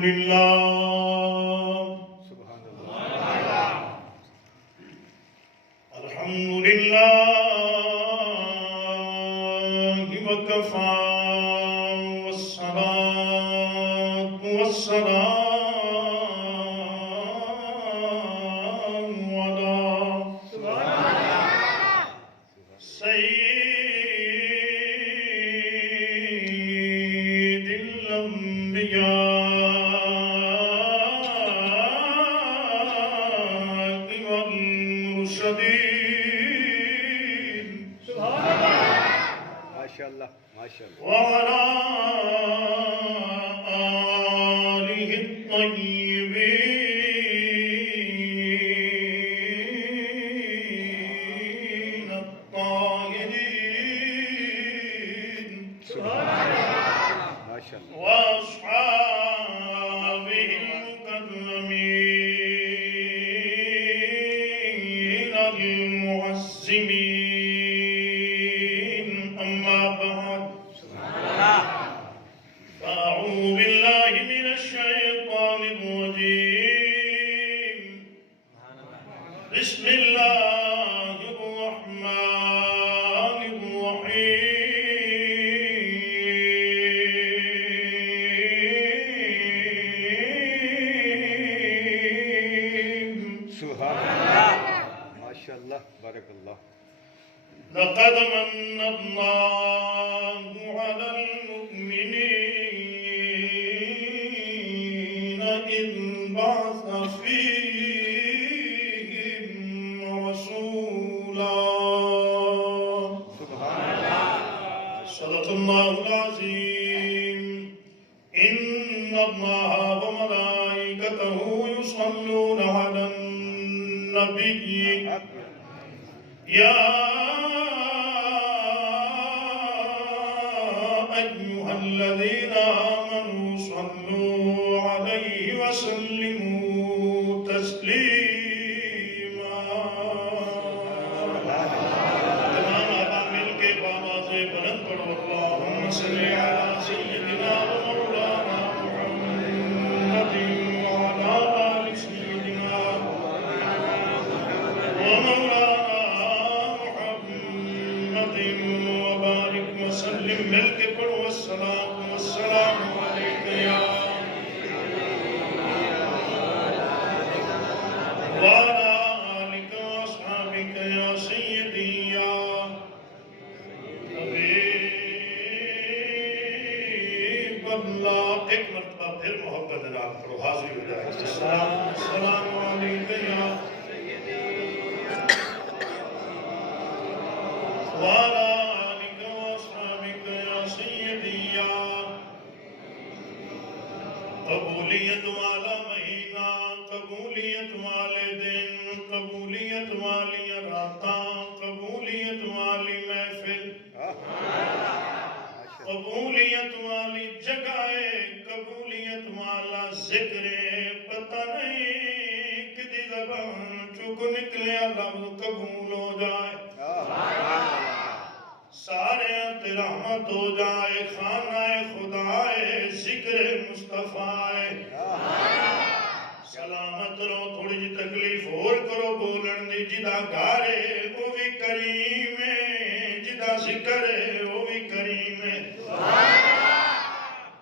لله سبحان اللہ الحمد لله وكفى والصلاة والسلام على سيد الأنبياء والمرسلين ماشاء اللہ ماشاء اللہ وعلى آله الطيبين الطاهرين ماشاء اللہ وأصحابه المكرمين المعزمين أما بعد فأعوذ بالله من الشيطان الرجيم بسم الله الرحمن الرحيم سبحان اللہ ماشاء اللہ بارک اللہ لقد من الله على المؤمنين إذ بعث فيهم رسولا صدق الله العظيم إن الله وملائكته يصلون على النبي يا أيها الذين آمنوا صلوا عليه وسلموا تسليما تمام آبا مل کے بابا سے بلند پڑھو اللہم صل على سيدنا ومولانا محمد وعلى آل سيدنا ومولانا محمد وبارك وسلم مل کے پڑھو السلام والسلام علیکہ یا وعلى آلك وأصحابك يا سيدي يا حبيب اللہ ایک مرتبہ پھر محبت نال کرو حاضر ہو جائے السلام علیکہ یا وعلى آلك وأصحابك يا سيدي يا قبولیت والا مہینہ قبولیت والے دن قبولیت والی راتاں قبولیت والی محفل قبولیت والی جگہ قبولیت والا ذکر پتہ نہیں کدی زبان چک نکلے لفظ قبول ہو جائے سارے انت رحمت ہو جائے خانہ خدا ذکر مصطفیٰ سلامت رہو تھوڑی جی تکلیف اور کرو بولن دی جدا گارے وہ بھی کریم ہے جدا ذکر ہے وہ بھی کریم ہے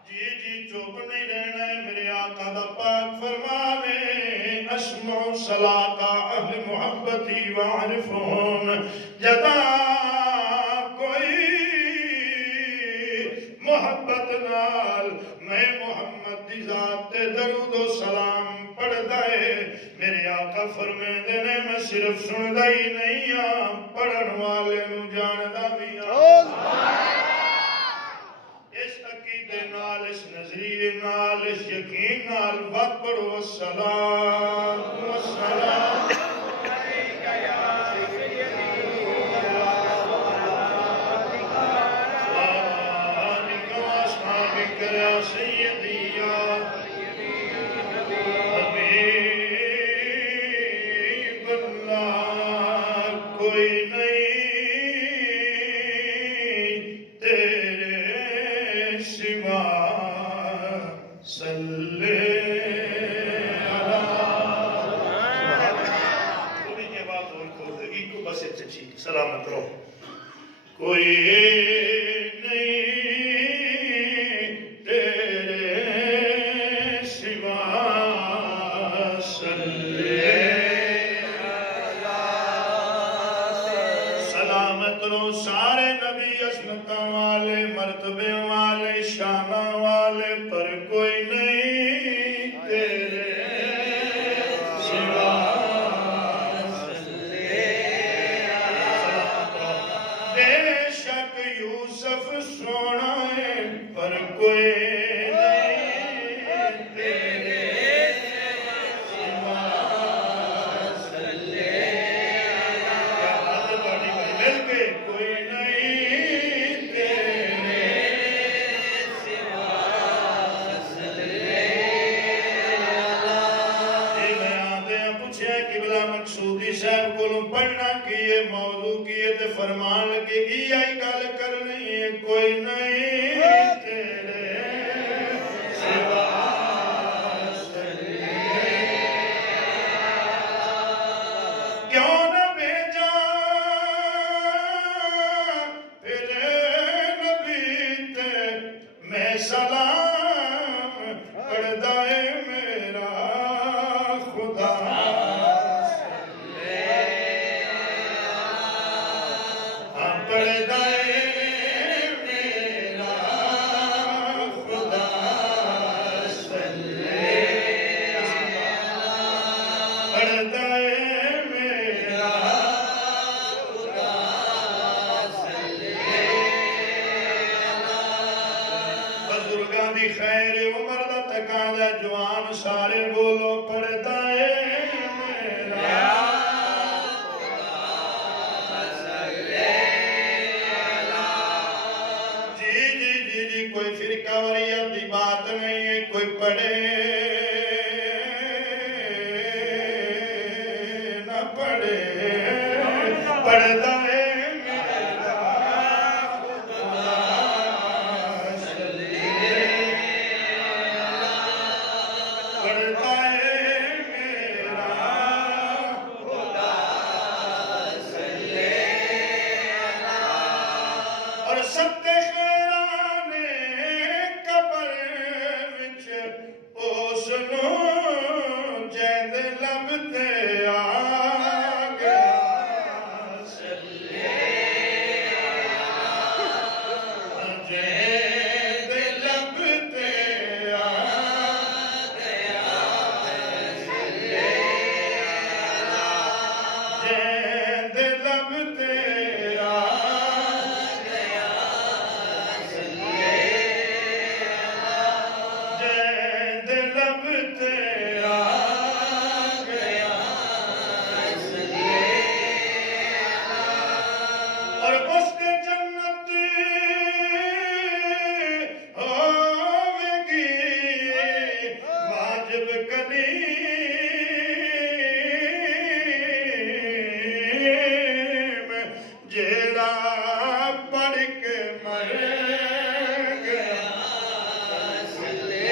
جی چوپ نہیں رہنا ہے میرے آقا دا پاک فرمانے اسمع صلاة اہل محبتی وعرفون جدا محبت نال میں محمد دی ذات تے درود و سلام پڑھ دائے میرے آقا فرمے دینے میں صرف سن دائی نہیں ہاں پڑھن والے نو جان دا بھی اس عقیدے نال اس نظریے نال اس یقین نال وقت پڑھو السلام والسلام يا سيدي يا حبيب اللہ کوئی نہیں تیرے سوا صلی کوئی نہیں تیرے سوا صلی سلامت رو سارے نبی عظمتوں والے مرتبے والے شانہ والے پر کوئی نہیں تیرے سوا بے شک یوسف سونا ہے پر کوئی نہیں تیرے سوا صلی مل کے کوئی نہیں تیرے سوا صلی یہ میں آدھے ہیں پوچھے قبلہ مقصودی صاحب کو پڑھنا کیے موضوع کیے تے فرمان لگے گی آئی گل کرنی ہے کوئی نہیں تیرے سوا صلی کیوں نہ بھیجا پھر نبی تے میں سلام پڑھدا ہے میرا خدا پڑھدا ہے میرا خدا صلی پڑھدا ہے میرا خدا صلی بزرگاں دی خیر عمر دا تقاضا جوان سارے بولو پڑھدا ہے میرا کوئی فرقہ وریت دی بات نہیں ہے کوئی پڑھے نہ پڑھے پڑھدا ہے میرا خدا صلی پڑھدا ہے میرا خدا صلی اور ستے جیند لبتے آگیا صلی جیند لبتے آگیا صلی جیند لبتے آگیا صلی جیند لبتے آگیا صلی اور بست جنت ہوے گی واجب کلیم جیڑا پڑھ کے مر گیا صلی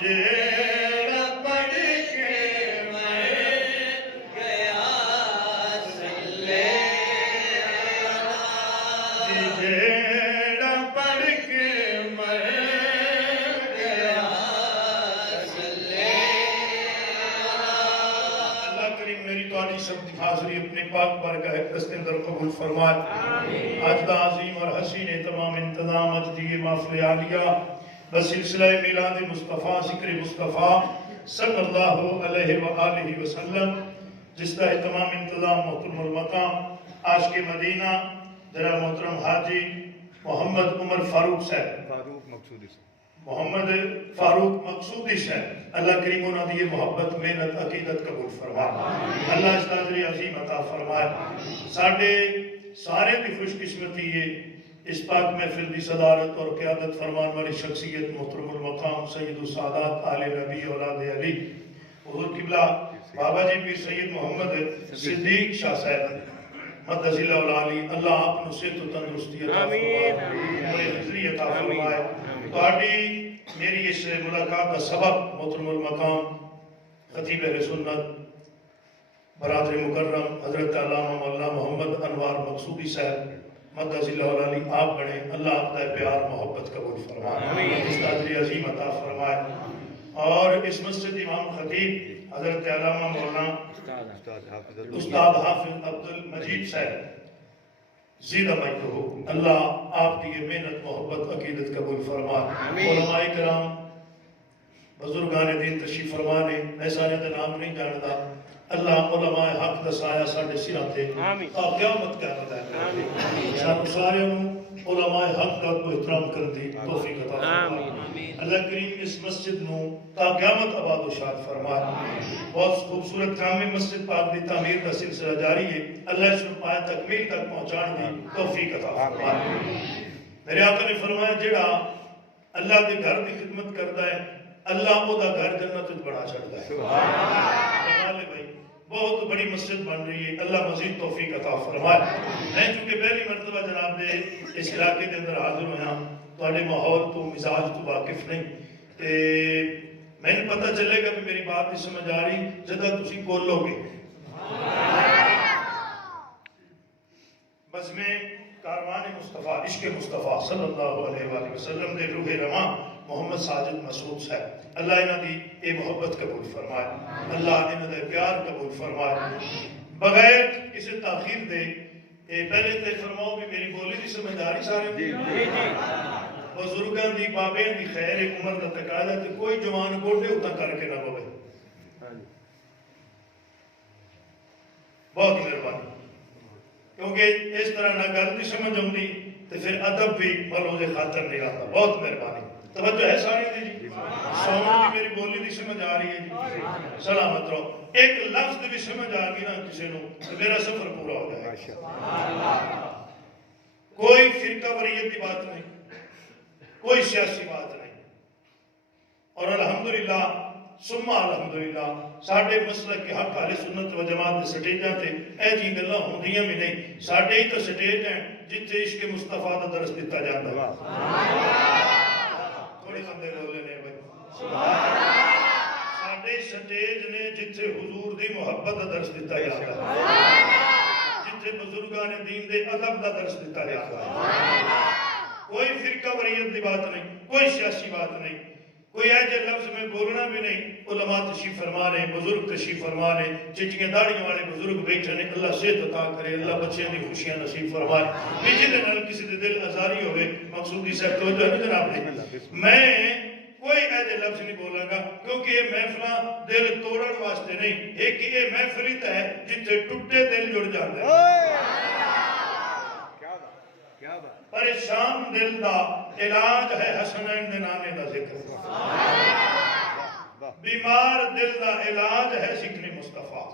جیڑا پڑھ کے مر گیا صلی جیڑا پڑھ کے مر گیا صلی اللہ کریم میری توڑی سب دی حاضری اپنے پاک بارگاہ اقدس کے اندر قبول فرمائے آج دا عظیم اور حسین تمام انتظام اجدی محفل عالیہ بسلسلہ میلاد مصطفیٰ ذکر مصطفیٰ صلی اللہ علیہ وآلہ وسلم جس کا تمام انتظام محترم المقام آج کے مدینہ جناب محترم حاجی محمد عمر فاروق صاحب فاروق مقصودی سے محمد فاروق مقصودی صاحب اللہ کریم انہوں نے محبت محنت عقیدت قبول فرمائے اللہ اس حاضری عظیم عطا فرمائے ساڑھے سارے کی خوش قسمتی ہے اس پاک محفل دی صدارت اور قیادت فرمان والی شخصیت محترم المقام سید السادات آل نبی اولاد علی حضور قبلہ بابا جی پیر سید محمد صدیق شاہ صاحب مدد اللہ علی اللہ آپ نصیت و تندرستی عطا فرمائے اور حضری عطا فرمائے تو آڈی میری اس ملاقات کا سبب محترم المقام خطیب اہل سنت برادر مکرم حضرت علامہ مولانا محمد انوار مقصودی صاحب مدہ ذلہ علی آپ بڑھے، اللہ آپ کا پیار محبت قبول فرمائے، اس قدر عظیم عطا فرمائے۔ اور اس مسجد امام خطیب حضرت علامہ مولانا استاد حافظ عبد المجید صاحب زیدہ مجدہ، اللہ آپ کی یہ محنت محبت عقیدت قبول فرمائے۔ علماء کرام بزرگان دین تشریف فرمانے، میں سارے دے نام نہیں جانتا، اللہ علماء حق دا سایہ ساڈے سراں تے تا قیامت قیامت ہے، سانو سارے علماء حق دا کو احترام کر دی توفیق عطا فرمائے۔ اللہ کریم اس مسجد نو تا قیامت آباد و شاد فرمائے۔ بہت خوبصورت کام میں مسجد پاک دی تعمیر کا سلسلہ جاری ہے، اللہ اس کو پائے تکمیل تک پہنچان دی توفیق عطا فرمائے۔ میرے آقا نے فرمایا جڑا اللہ دے گھر دی خدمت کرتا ہے، اللہ وہ دا گھر جنت بڑا چڑھتا ہے۔ بہت بڑی مسجد بن رہی ہے، اللہ مزید توفیق عطا فرمائے۔ میں چونکہ پہلی مرتبہ جناب دے اس علاقے کے اندر حاضر ہویا، تو آنے ماحول تو مزاج تو واقف نہیں، میں نے پتہ چلے گا کہ میری بات نہیں سمجھ آ رہی جدہ تسی بولو گے۔ بس میں کاروان مصطفیٰ عشق مصطفیٰ صلی اللہ علیہ وآلہ وسلم دے روح رواں محمد ساجد مسعود صاحب، اللہ انہاں دی اے محبت قبول فرمائے، اللہ انہاں دے پیار قبول فرمائے۔ بغیر کسی تاخیر دے پہلے تے فرماؤ بھی میری بولی دی سمجھداری سارے بزرگاں دی بابیاں دی خیر عمر دا تقاضا تے کوئی جوان گوڑے اتنا کر کے نہ بوے۔ بہت مہربانی، کیونکہ اس طرح نہ گل نہیں سمجھ آتی تو پھر ادب بھی ملوز خاطر نہیں آتا۔ بہت مہربانی، توجہ ہے ساری دی جی، سونا بھی میری بولی دی سمجھ آ رہی ہے جی، سلامت رہو۔ ایک لفظ بھی سمجھ آ گئی نا کسی نو تو میرا سفر پورا ہو جائے۔ کوئی فرقہ وریت کی بات نہیں، کوئی سیاسی بات نہیں، اور الحمدللہ ثم الحمدللہ ساڑھے مسلک کے حق اہل سنت و جماعت کے سٹیجاں تھے اے جی گلہ ہوندیاں بھی نہیں، ساڑھے ہی تو سٹیج ہیں جتے عشق مصطفیٰ دا درس دیتا جاتا ہے۔ تھوڑی بندے بولے نے بھائی، ساڑھے سٹیج نے جتے حضور دی محبت دا درس دیتا جاتا ہے، جتے بزرگان دین دے ادب دا درس دیتا جاتا ہے۔ کوئی فرقہ وریت دی بات نہیں، کوئی سیاسی بات نہیں، کوئی ایجے لفظ میں بولنا بھی نہیں۔ علماء تشریف فرمانے، بزرگ تشریف فرمانے، چچیاں داڑیوں والے بزرگ بیٹھنے، اللہ صحت عطا کرے، اللہ بچیاں دی خوشیاں نصیب فرمائے۔ بیجی دے نال کسی دے دل آزاری ہوئے، مقصودی صاحب توجہ ہے جناب نے، میں کوئی ایجے لفظ نہیں بولاں گا، کیونکہ یہ محفلہ دل توڑن واسطے نہیں، ایک یہ محفلی ہے جتے ٹوٹے دل جڑ جاتے ہیں۔ پریشان دل دا علاج ہے حسنین دے نانے دا ذکر، بیمار دل دا علاج ہے ذکر مصطفیٰ،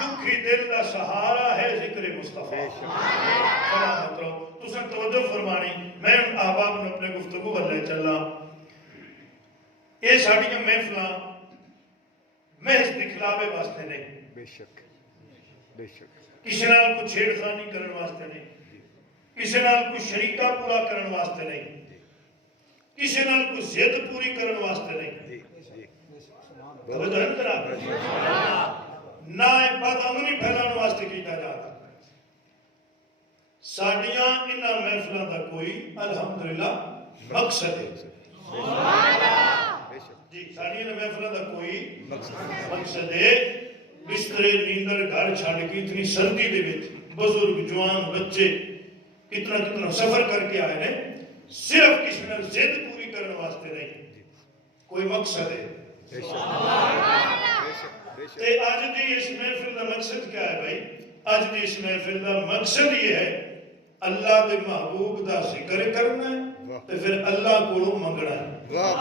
دکھی دل دا سہارا ہے ذکر مصطفیٰ۔ سلامت رہو، تساں توجہ فرمانی، میں ان احباب نے اپنے گفتگو والے چلا، یہ ساڑیاں محفلاں محض دکھلاوے واسطے نہیں، بے شک بے شک، کسی نال کو چھیڑ خانی کرن واسطے نہیں، کسی نال کو شریکہ پورا کرن واسطے نہیں، کسی نال کو زد پوری کرن واسطے نہیں، توجہ ہے کرا نہ بد امنی پھیلان واسطے کیتا جاتا۔ ساڑیاں انہاں محفلوں دا کوئی الحمدللہ مقصد ہے، جی ساڑیاں محفلوں دا کوئی مقصد ہے۔ بسترے نیندر گھر چھاڑ کے اتنی سردی دے وچ بزرگ جوان بچے کتنا سفر کر کے آئے نے، صرف کسی نے زد پوری کرنے واسطے نہیں، کوئی مقصد ہے۔ تے آج دی اس محفل دا مقصد کیا ہے بھائی؟ آج دی اس محفل دا مقصد یہ ہے اللہ دے محبوب دا ذکر کرنا ہے تے پھر اللہ کو منگنا ہے۔ واہ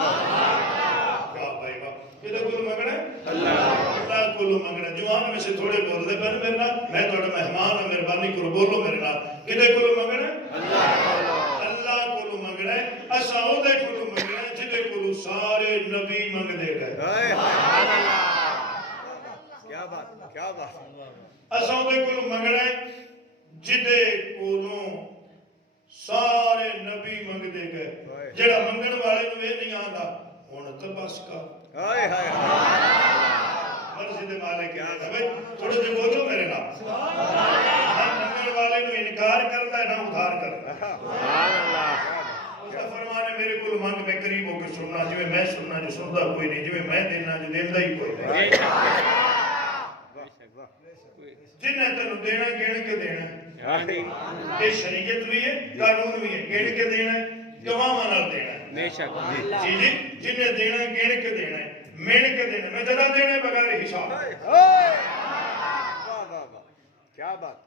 بھائی واہ، کدے کو منگنا ہے؟ اللہ کو منگنا ہے۔ جوان میں سے تھوڑے بول دے پہنے میرے نال، میں تھوڑا مہمان ہوں، مہربانی کرو بولو میرے نال، کدے کو منگنا ہے؟ اللہ کو منگنا ہے۔ اساں او دے کو منگنا ہے جدے کو سارے نبی منگ دے گئے۔ کیا بات کیا بات، اساں دے کو منگنا ہے جدے کو سارے نبی منگ دے گئے۔ جڑا منگن والے نو یہ نہیں آندا ہن تے بس کا مرضی دے مالک ہے بھائی تھوڑے جے بولو میرے نام منگن والے نو انکار کرتا ہے نہ ادھار کرتا ہے سبحان اللہ اس کا فرمان ہے میرے کو منگ میں قریب ہو کے سننا جو میں سننا جو سنتا کوئی نہیں جو میں دینا جو دینا ہی کوئی نہیں جنہیں تینوں دینا گن کے دینا یہ شریعت بھی ہے قانون بھی ہے گن کے دینا ہے گواہ نال دینا ہے بے شک جی جی جنہیں دینا گن کے دینا ہے مین کے دینا میں جدا دینا ہے بغیر حساب واہ واہ واہ کیا بات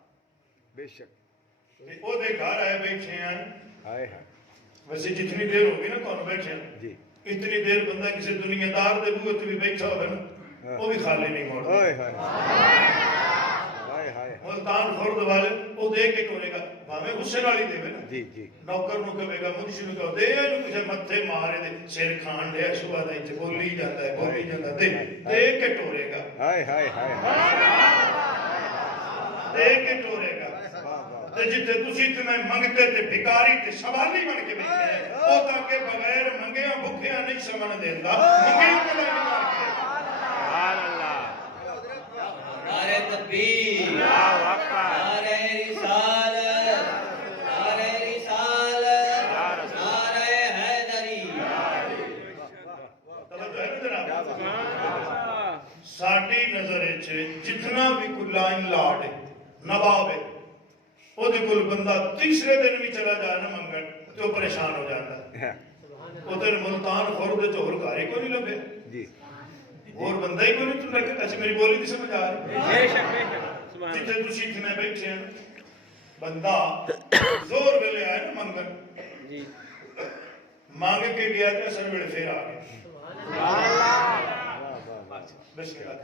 بے شک وہ دے گھر آئے بیٹھے ہیں ہائے ہائے ویسے جتنی دیر ہوگی نا کون بیٹھے ہیں جی اتنی دیر بندہ کسی دنیا دار دے بوئے تو بھی بیٹھا ہوگا نا وہ بھی خالی نہیں موڑ ہائے ہائے ہائے ہائے ملتان خورد والے وہ دے کے ٹورے گا ہمیں غصے والی دے نا جی جی نوکر نو کہے گا منشی نو کہو دے نو کچھ متھے مارے دے سر کھان دے صبح دا تے بولی جاتا ہے بولی جاتا دے دے کے ٹورے گا ہائے ہائے ہائے دے کے ٹورے گا تے جتے تسی تے میں منگتے تے بھکاری تے سوالی بن کے بیٹھے ہیں او تاکہ بغیر منگیاں بھکھیاں نہیں سمن دیندا منگیاں کلا انکار کرے سبحان اللہ نعرہ تکبیر اللہ اکبر نعرہ رسالت نعرہ رسالت نعرہ حیدری توجہ ہے نا جناب ساڈی نظر وچ جتنا بھی کوئی لائن لاڈ ہے نواب ہے وہ کول بندہ تیسرے دن بھی چلا جائے نا منگن تو پریشان ہو جاتا ہے ادھر ملتان خورد چور گھاری کو نہیں لبے جی اور بندہ ہی کو نہیں تم لگے اچھا میری بولی نہیں سمجھ آ رہی بے شک سبحان جتنے تسی اتنے بیٹھے ہیں بندہ زور ویلے آئے نا منگن جی مانگ کے گیا تو اثر ویلے پھر آ گیا بسم اللہ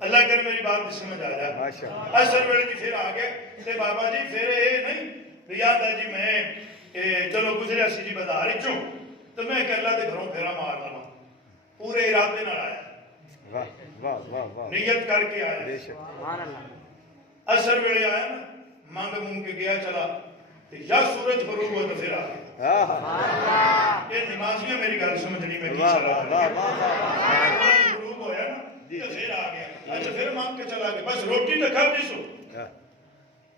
اللہ کرے میری بات بھی سمجھ آ جائے ماشاء اثر ویلے جی پھر آ گئے تے بابا جی پھر یہ نہیں یاد ہے جی میں چلو گزریا سی جی بازار چوں تو میں کہ اللہ دے گھروں پھیرا مار لواں پورے ارادے نال آیا واہ واہ واہ واہ نیت کر کے آیا بے شک اثر ویلے آیا نا مانگ مونگ کے گیا چلا یا سورج غروب ہوا تو پھر آ گیا یہ نمازیاں میری گل سمجھنی میں کی واہ چلا واہ واہ سورج غروب ہویا نا تو پھر آ گیا اچھا پھر مانگ کے چلا گیا بس روٹی تو کھا دی سو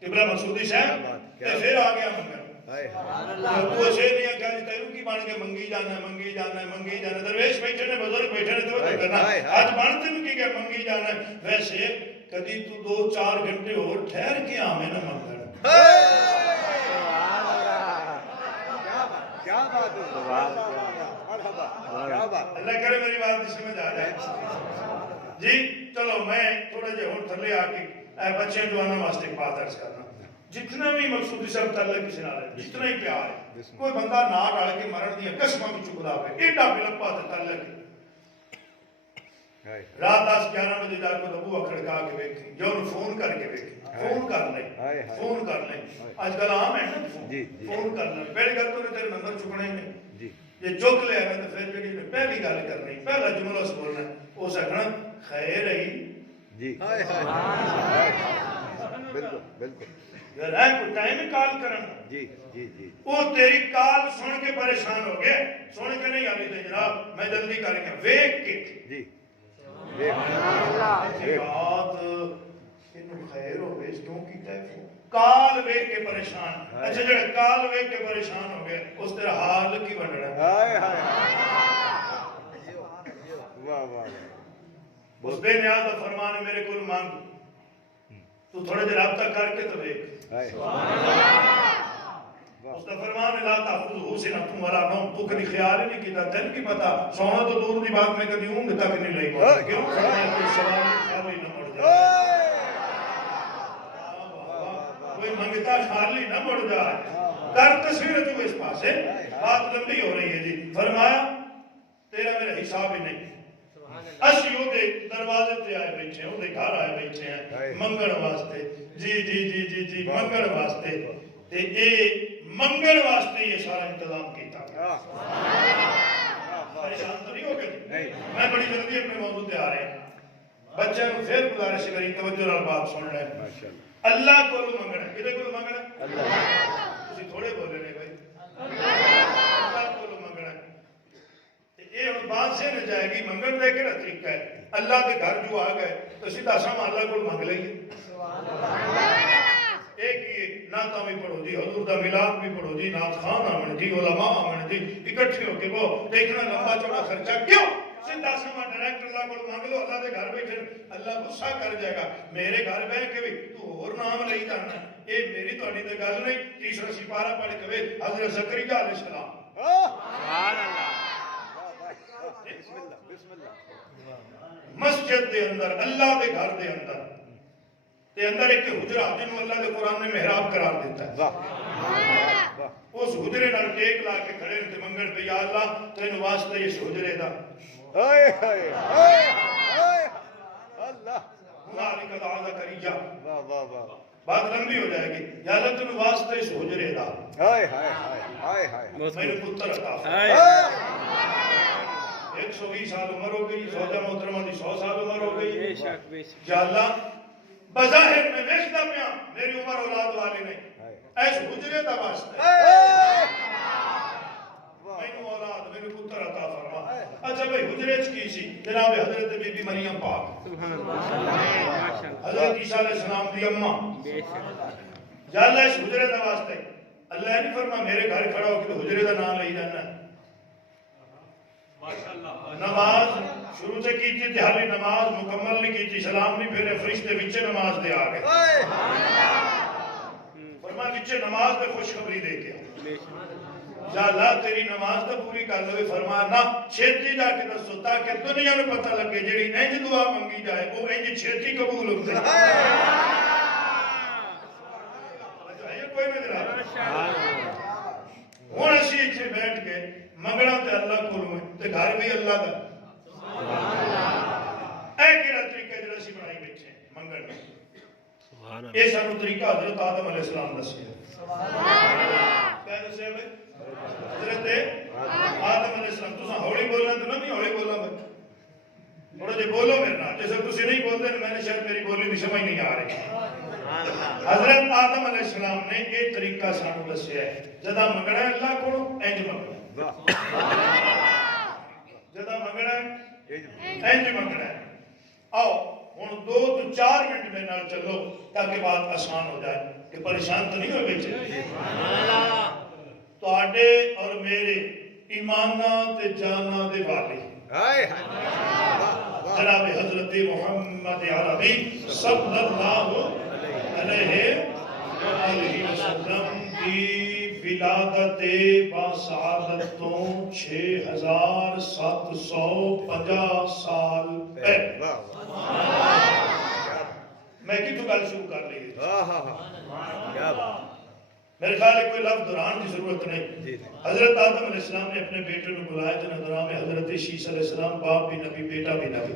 قبلہ مسعودی صاحب تے پھر آ گیا منگن ہائے وہ اسے نہیں کہا جی تیروں کی بن کے منگی جانا ہے منگی جانا ہے منگی جانا ہے درویش بیٹھے نے بزرگ بیٹھے نے تو کرنا آج بن تین کی گیا منگی جانا ہے ویسے کدی تو 2-4 گھنٹے اور ٹھہر کے آمیں نہ منگن کیا بات ہے کیا بات اللہ کرے میری بات بھی سمجھ آ جائے جی چلو میں تھوڑا جے ہون تھلے آ کے بچے جوانا واسطے ایک بات عرض کرنا جتنا بھی مقصودی صاحب تعلق کسی نال ہے جتنا ہی پیار ہے کوئی بندہ نہ ڈال کے مرن دیا قسماں بھی چکدا پے ایڈا بلپا تے تعلق ہے رات 10-11 بجے جا کے ابو کھڑکا کے بیٹھی جو فون کر کے بیٹھی فون کر لیں فون کر لیں آج کل عام ہے نا فون کر لیں پہلی گل تو تیرے نمبر چکنے نہیں یہ چک لیا نا تو پھر جڑی پہلی گل کرنی پہلا جملہ بولنا وہ سکنا خیر ہے جی بالکل بالکل اگر ہے کوئی ٹائم کال کرنا جی جی جی وہ تیری کال سن کے پریشان ہو گئے سن کے نہیں آلی تھے جناب میں جلدی کر کے ویک کے جی بات انہوں خیر ہو گئے کیوں کی ٹائم کال ویک کے پریشان اچھا جڑا کال ویک کے پریشان ہو گئے اس طرح حال کی بننا ہائے ہائے واہ واہ اس بے نیاز کا فرمان ہے میرے کول مانگ تو تھوڑے دیر رابطہ کر کے تو دیکھ اس کا فرمان ہے لا تاخذہ سنۃ ولا نوم تو کبھی خیال ہی نہیں کیتا تن کی پتا سونا تو دور دی بات میں کبھی اونگ تک نہیں لئی کیوں فرمایا کوئی سوال خالی نہ مڑ جائے کوئی منگتا خالی نہ مڑ جائے کر تصویر تو اس پاس ہے بات لمبی ہو رہی ہے جی فرمایا تیرا میرا حساب ہی نہیں اسی وہ دے دروازے تے آئے بیٹھے ہیں وہ دے گھر آئے بیٹھے ہیں منگن واسطے جی جی جی جی جی منگن واسطے تے اے منگن واسطے یہ سارا انتظام کیتا پریشان تو نہیں ہو گئے میں بڑی جلدی اپنے موضوع تے آ رہے ہیں بچے کو پھر گزارش کری توجہ نال بات سن لیں اللہ کو منگنا کدے کو منگنا اللہ تسی تھوڑے بولے نے بھائی اللہ کو منگنا تے اے ہن بات بات سے نہ جائے گی منگن دے کے نہ طریقہ ہے اللہ کے گھر جو آ گئے تو سیدھا سام اللہ کو مانگ لئیے ایک یہ نعتہ بھی پڑھو جی حضور دا میلاد بھی پڑھو جی نعت خان آمن جی علماء آمن جی اکٹھے ہو کے وہ دیکھنا لمبا چوڑا خرچہ کیوں سیدھا سما ڈائریکٹ اللہ کو مانگ لو اللہ دے گھر بیٹھے اللہ غصہ کر جائے گا میرے گھر بیٹھ کے بھی تو اور نام لئی جانا اے میری تہاڈی تے گل نہیں تیسرا سپارہ پڑھ کے حضرت زکریا علیہ السلام سبحان اللہ بسم اللہ بسم اللہ مسجد دے اندر اللہ دے گھر دے اندر تے اندر ایک حجرہ جنہوں اللہ دے قرآن نے محراب قرار دیتا ہے واہ اس حجرے نال ٹیک لا کے کھڑے تے منگن پہ یا اللہ تینوں واسطے اس حجرے دا ہائے ہائے ہائے ہائے اللہ ہنالک دعا زکریا واہ واہ واہ بات لمبی ہو جائے گی یا اللہ تینوں واسطے اس حجرے دا ہائے ہائے ہائے ہائے میرے پتر عطا فرما 120 سال عمر ہو گئی زوجہ محترمہ دی 100 سال عمر ہو گئی یا اللہ بظاہر میں ویکھدا پیا میری عمر اولاد والی نہیں ایس حجرے دا واسطہ مینوں اولاد میرے پتر عطا فرما اچھا بھائی حجرے چ کی سی جناب حضرت بی بی مریم پاک حضرت عیسیٰ علیہ السلام دی اماں یا اللہ اس حجرے دا واسطے اللہ نے فرما میرے گھر کھڑا ہو کے حجرے دا نام لئی جانا ہے نماز شروع سے کی تھی تہالی نماز مکمل نہیں کی تھی سلام نہیں پھر فرشتے وچے نماز دے آ گئے فرما وچے نماز پہ خوشخبری دے کے یا اللہ تیری نماز تو پوری کر لو فرما نہ چھیتی جا کے دسو تاکہ دنیا میں پتہ لگے جڑی انج دعا منگی جائے وہ انج چھیتی قبول ہوتی ہے کوئی نظر آ ہوں اسی اتنے بیٹھ کے منگنا تے اللہ کو ہوئے تے گھر بھی اللہ دا اے کیڑا طریقہ جڑا سی بنائی بیٹھے منگن دا اے سانو طریقہ حضرت آدم علیہ السلام دسیا کیا دسیا بھائی حضرت آدم علیہ السلام تساں ہولی بولنا تو نہ بھی ہولی بولنا بھائی تھوڑا جے بولو میرے نال جیسے تسی نہیں بولتے میں نے شاید میری بولی بھی سمجھ نہیں آ رہی حضرت آدم علیہ السلام نے یہ طریقہ سانو دسیا ہے جدا منگنا ہے اللہ کو انج منگنا جدا منگنا ہے انج منگنا ہے آؤ ہن 2 تو 4 منٹ میں نال چلو تاکہ بات آسان ہو جائے کہ پریشان تو نہیں ہوئے بیچے تواڈے اور میرے ایمانہ تے جانہ دے والی جناب حضرت محمد عربی صلی اللہ علیہ وسلم کی ولادت باسعادتوں 6750 سال پہلے میں کتوں گل شروع کر لی میرے خیال ہے کوئی لفظ دوران کی ضرورت نہیں حضرت آدم علیہ السلام نے اپنے بیٹے کو بلایا جنہاں دوران میں حضرت عیسیٰ علیہ السلام باپ بھی نبی بیٹا بھی نبی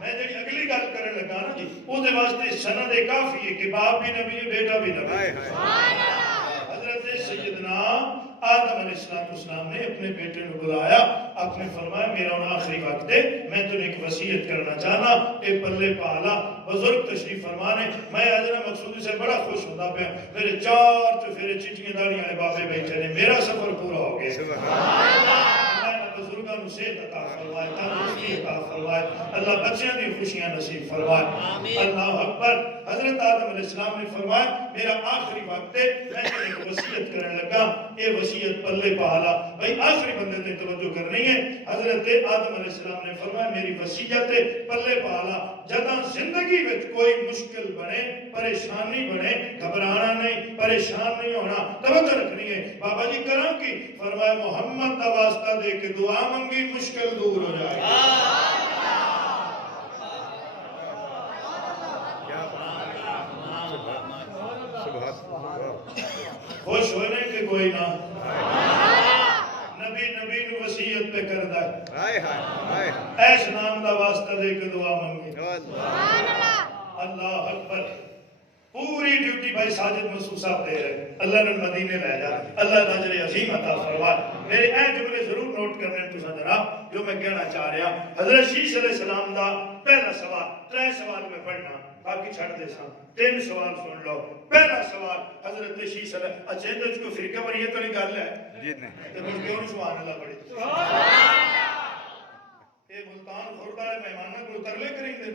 میں جڑی اگلی گل کرنے لگا نا جی وہ دے واسطے سند کافی ہے کہ باپ بھی نبی ہے بیٹا بھی نبی حضرت سیدنا آدم علیہ السلام نے اپنے بیٹے کو بلایا آپ نے فرمایا میرا انہا آخری وقت ہے میں تنہیں ایک وصیت کرنا چاہنا اے پلے پالا بزرگ تشریف فرمانے میں حضرت مقصودی سے بڑا خوش ہوتا پہ میرے 4 چفیرے چٹیاں داڑیاں آئے بابے بیٹھے نے میرا سفر پورا ہو گیا بزرگاں نو صحت عطا فرمائے تندرستی عطا فرمائے اللہ بچیاں دی خوشیاں نصیب فرمائے اللہ اکبر حضرت آدم علیہ السلام نے فرمایا میرا آخری وقت ہے میں ایک وصیت کرنے لگا اے وصیت پلے پالا بھئی آخری بندے تے توجہ کرنی ہے حضرت آدم علیہ السلام نے فرمایا میری وصیت ہے پلے پالا جداں زندگی وچ کوئی مشکل بنے پریشانی بنے گھبرانا نہیں پریشان نہیں ہونا توجہ رکھنی ہے بابا جی کراں کی فرمایا محمد دا واسطہ دے کے دعا منگی مشکل دور ہو جائے خوش ہونے کے کوئی نہ نبی نو وصیت پہ کردہ ایس نام دا واسطہ دے کے دعا منگی اللہ اکبر پوری ڈیوٹی بھائی ساجد مسعود صاحب دے رہے اللہ نے مدینے لے جا اللہ تاجر عظیم عطا فرما میرے اے جملے ضرور نوٹ کرنے ہیں تساں جناب جو میں کہنا چاہ رہا حضرت شیش علیہ السلام دا پہلا سوال 3 سوال میں پڑھنا باقی چھڑ دے ساں 3 سوال سن لو پہلا سوال حضرت شیش علیہ اچھا اندر کو فرقہ وریت والی گل ہے جی نہیں تے مڑ کیوں سبحان اللہ پڑھی اے ملتان خورد والے مہماناں کو ترلے کریں دے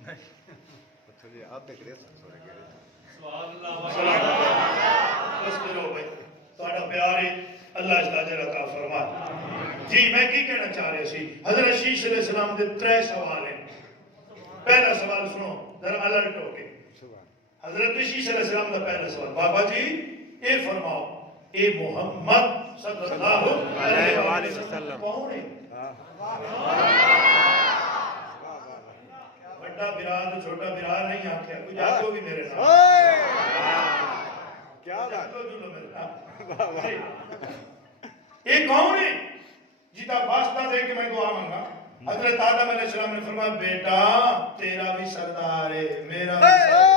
نہیں چلیے آپ دیکھ رہے سبحان اللہ بس کرو بھائی تہاڈا پیار ہے اللہ اس اجر عطا فرمائے جی میں کی کہنا چاہ رہے سی حضرت شیش علیہ السلام دے 3 سوال ہیں پہلا سوال سنو ذرا الرٹ ہو کے حضرت شیش علیہ السلام دا پہلا سوال بابا جی اے فرماؤ اے محمد صلی اللہ علیہ وآلہ وسلم کون ہے بڑا براد چھوٹا براد نہیں آکھیا کوئی جاگو بھی میرے ساتھ کیا جاگو جو میرے ساتھ یہ کون ہے جیتا واسطہ دے کہ میں دعا مانگا حضرت آدم علیہ السلام نے فرمایا بیٹا تیرا بھی سردار ہے میرا بھی سردار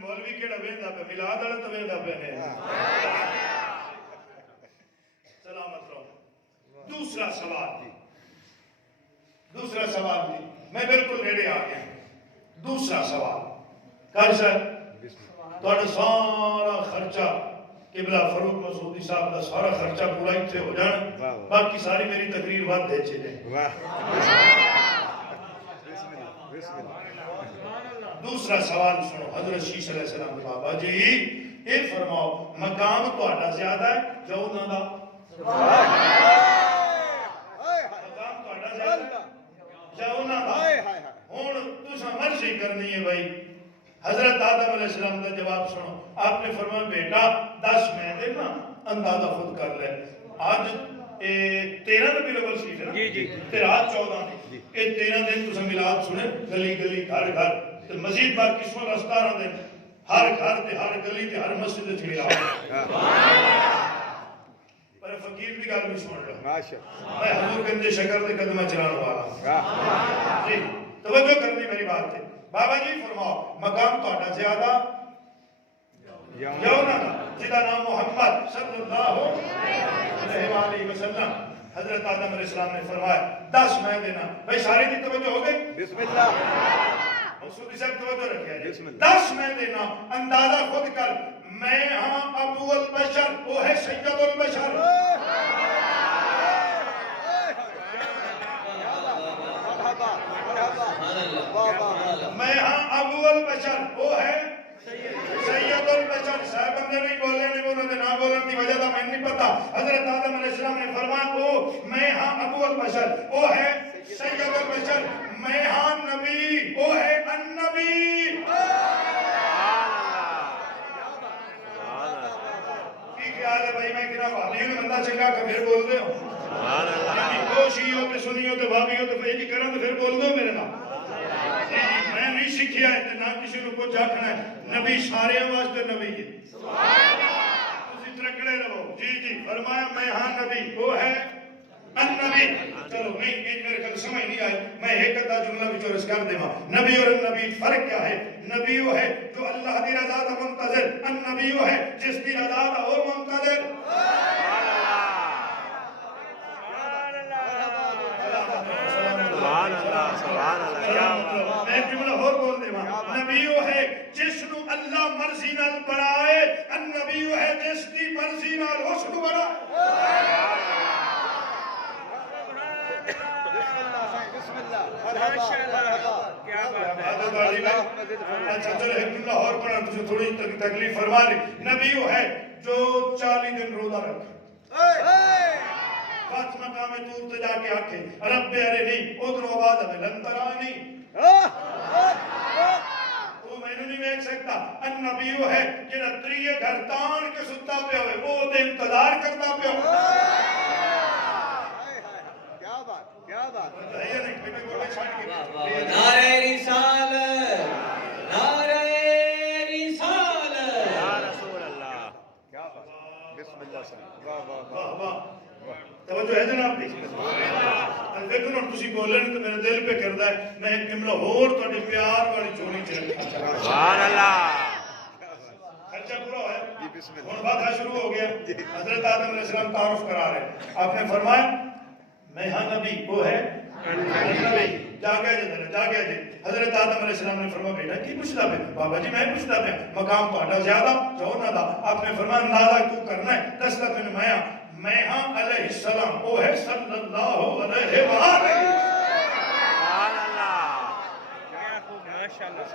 مولوی کیڑا ویندا پہ میلاد والا تے ویندا پہ نے سلامت رہو دوسرا سوال جی میں بالکل نیڑے آ گیا دوسرا سوال کر سر تہاڈا سارا خرچہ قبلہ فاروق مسعودی صاحب دا سارا خرچہ پورا ایتھے ہو جانا باقی ساری میری تقریر واد دے چلے دوسرا سوال سنو حضرت شیش علیہ السلام بابا جی یہ فرماؤ مقام تہاڈا زیادہ ہے یا انہاں دا مقام تہاڈا زیادہ یا انہاں دا ہن تساں مرضی کرنی ہے بھائی حضرت آدم علیہ السلام کا جواب سنو آپ نے فرمایا بیٹا 10 میں دینا اندازہ خود کر لے آج 13 ربیع الاول شریف ہے نا جی تے رات 14 دی اے 13 دن تساں میلاد سنے گلی گلی گھر گھر مزید بار قسم رستارہ دیں ہر گھر تے ہر گلی تے ہر مسجد چھڑی آؤ پر فقیر بھی گل بھی سن رہا میں حضور گنج شکر دے قدمہ چلانے والا جی توجہ کرنی میری بات ہے بابا جی فرماؤ مقام تہاڈا زیادہ یا انہاں دا جدا نام محمد صلی اللہ علیہ وآلہ وسلم حضرت آدم علیہ السلام نے فرمایا 10 میں دینا بھائی سارے کی توجہ ہو گئی بسم اللہ مسعودی صاحب توجہ رکھیں 10 میں دینا اندازہ خود کر میں ہاں ابو البشر وہ ہے سید البشر میں ہاں ابو البشر وہ ہے سید البشر صاحب بندے نہیں بولے نہیں بولے نہ بولن کی وجہ تو میں نہیں پتا حضرت آدم علیہ السلام نے فرمایا وہ میں ہاں ابو البشر وہ ہے سید البشر میں ہاں نبی وہ ہے النبی کی خیال ہے بھائی میں کنا بھالی ہوں بندہ چنگا کہ پھر بول دے ہو کوشی ہوتے سنی ہوتے بھابی ہوتے پھر نہیں کرن تو پھر بول دو میرے نام میں نہیں سکھیا ہے نہ کسی نے کچھ آکھنا ہے نبی سارے واسطے نبی ہے تسی ترکڑے رہو جی فرمایا میں ہاں نبی وہ ہے النبی چلو نہیں ایک میرے کل سمجھ نہیں آئے میں ایک ادھا جملہ بھی چورس کر دے ماں نبی اور النبی فرق کیا ہے نبی وہ ہے جو اللہ دی رضا دا منتظر النبی وہ ہے جس دی رضا دا وہ منتظر میں جملہ اور بول دے ماں نبی وہ ہے جس نو اللہ مرضی نال بنائے النبی وہ ہے جس دی مرضی نال اس نو بنائے تھوڑی تکلیف فرما لی نبی وہ ہے جو 40 دن روزہ رکھے فاطمہ مقام طور تے جا کے آکھے رب ارے نہیں ادھر آواز ہمیں لن ترا نہیں تو میں نے نہیں دیکھ سکتا النبی وہ ہے جنہاں 3 گھر تان کے ستا پہ ہوئے وہ دے انتظار کرتا پہ ہوئے کیا بات نعرہ رسالت نعرہ رسالت یا رسول اللہ کیا بات بسم اللہ توجہ ہے جناب دی دیکھو نا تسی بولے تو میرے دل پہ کردا ہے میں ایک جملہ اور تہاڈے پیار والی چولی چ رکھا سبحان اللہ خرچہ پورا ہوا ہے جی بسم اللہ ہن بات شروع ہو گیا حضرت آدم علیہ السلام تعارف کرا رہے ہیں آپ نے فرمایا میں ہاں نبی وہ ہے نبی جا گیا جی حضرت آدم علیہ السلام نے فرمایا بیٹا کی پوچھدا پہ بابا جی میں پوچھدا پہ مقام تہاڈا زیادہ جو نہ دا آپ نے فرمایا اندازہ تو کرنا ہے دس لاکھ میں ہاں علیہ السلام وہ ہے صلی اللہ علیہ وآلہ سبحان اللہ ماشاءاللہ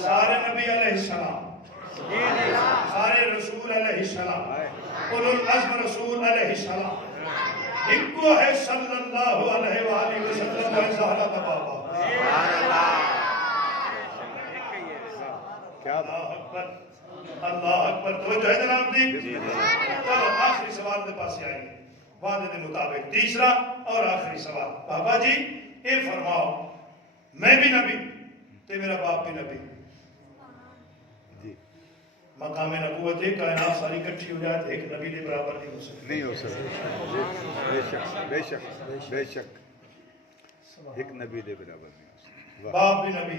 سارے نبی علیہ السلام سارے رسول علیہ السلام اولو العزم رسول علیہ السلام ایک کو ہے صلی اللہ علیہ وآلہ وسلم و زہرہ بابا سبحان اللہ کیا اللہ اکبر اللہ اکبر توجہ ہے جناب دی چلو آخری سوال دے پاس آئیں وعدے دے مطابق تیسرا اور آخری سوال بابا جی اے فرماؤ میں بھی نبی تے میرا باپ بھی نبی جی مقام نبوت ہے کائنات ساری کٹھی ہو جائے ایک نبی کے برابر نہیں ہو سکتی نہیں ہو سکتا بے شک بے شک بے شک ایک نبی دے برابر نہیں ہو سکتا باپ بھی نبی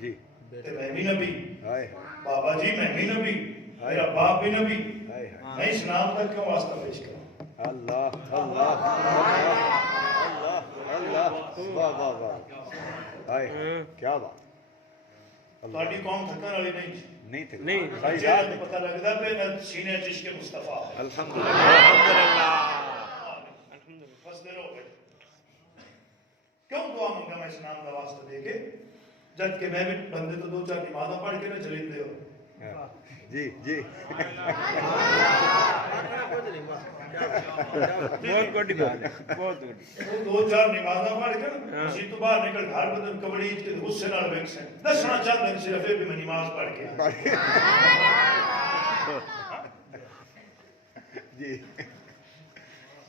جی تے میں بھی نبی ہائے بابا جی میں بھی نبی میرا باپ بھی نبی ہائے میں اس نام تک کیوں واسطہ پیش کروں اللہ اللہ اللہ اللہ واہ واہ واہ ہائے کیا بات تہاڈی قوم تھکن والی نہیں نہیں تھے نہیں چہرے تے پتہ لگدا پہ نہ سینے چشک مصطفیٰ الحمدللہ بس دے رہو کیوں دعا منگا میں اس نام کا واسطہ دے کے جب کہ میں بھی بندے تو دو چار نمازاں پڑھ کے نہ چلیں دے ہو جی جی بہت بڑی بات ہے بہت بڑی دو چار نمازاں پڑھ کے اسی تو باہر نکل گھر بدن کبڑی کے غصے نال ویکھ سن دسنا چاہتے ہیں صرف یہ بھی میں نماز پڑھ کے جی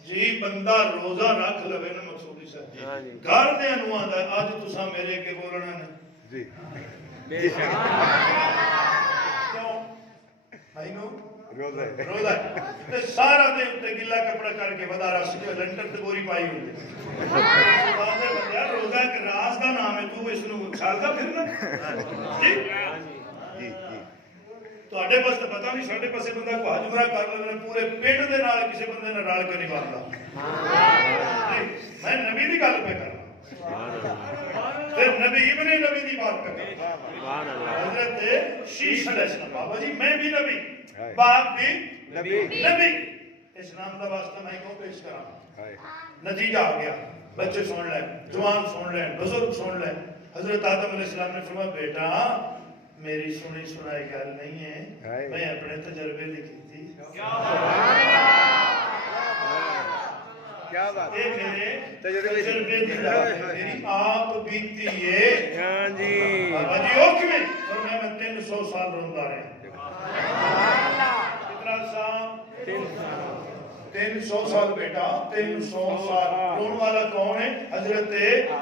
جی بندہ روزہ رکھ لوے نا مقصودی صاحب گھر دے انو آندا ہے اج تساں میرے کے بولنا نے جی بے شک کیوں مینوں روزہ ہے روزہ ہے تے سارا دے تے گلا کپڑا کر کے ودارا سکے لنٹر تے گوری پائی ہوئی بندے بندہ روزہ ایک راز دا نام ہے تو اس نو کھالدا پھرنا جی جی جی تواڈے پاس تے پتہ نہیں ساڈے پاسے بندہ کو حج عمرہ کر لے پورے پنڈ دے نال کسے بندے نال رل کے نہیں بندا میں نبی دی گل پہ کرنا پھر نبی ابن نبی دی بات پہ کرنا حضرت شیش علیہ السلام بابا جی میں بھی نبی باپ بھی نبی نبی اس نام دا واسطہ میں کیوں پیش کراں نتیجہ آ گیا بچے سن لیں جوان سن لیں بزرگ سن لیں حضرت آدم علیہ السلام نے فرمایا بیٹا میری سنی سنائی گل نہیں ہے میں اپنے تجربے لکھی تھی کیا بات یہ میرے تجربے دی بات ہے میری آپ بیتی ہے ہاں جی بابا جی او کیویں فرمایا میں 300 سال روندا رہا کتنا سال 300 سال بیٹا 300 سال رون والا کون ہے حضرت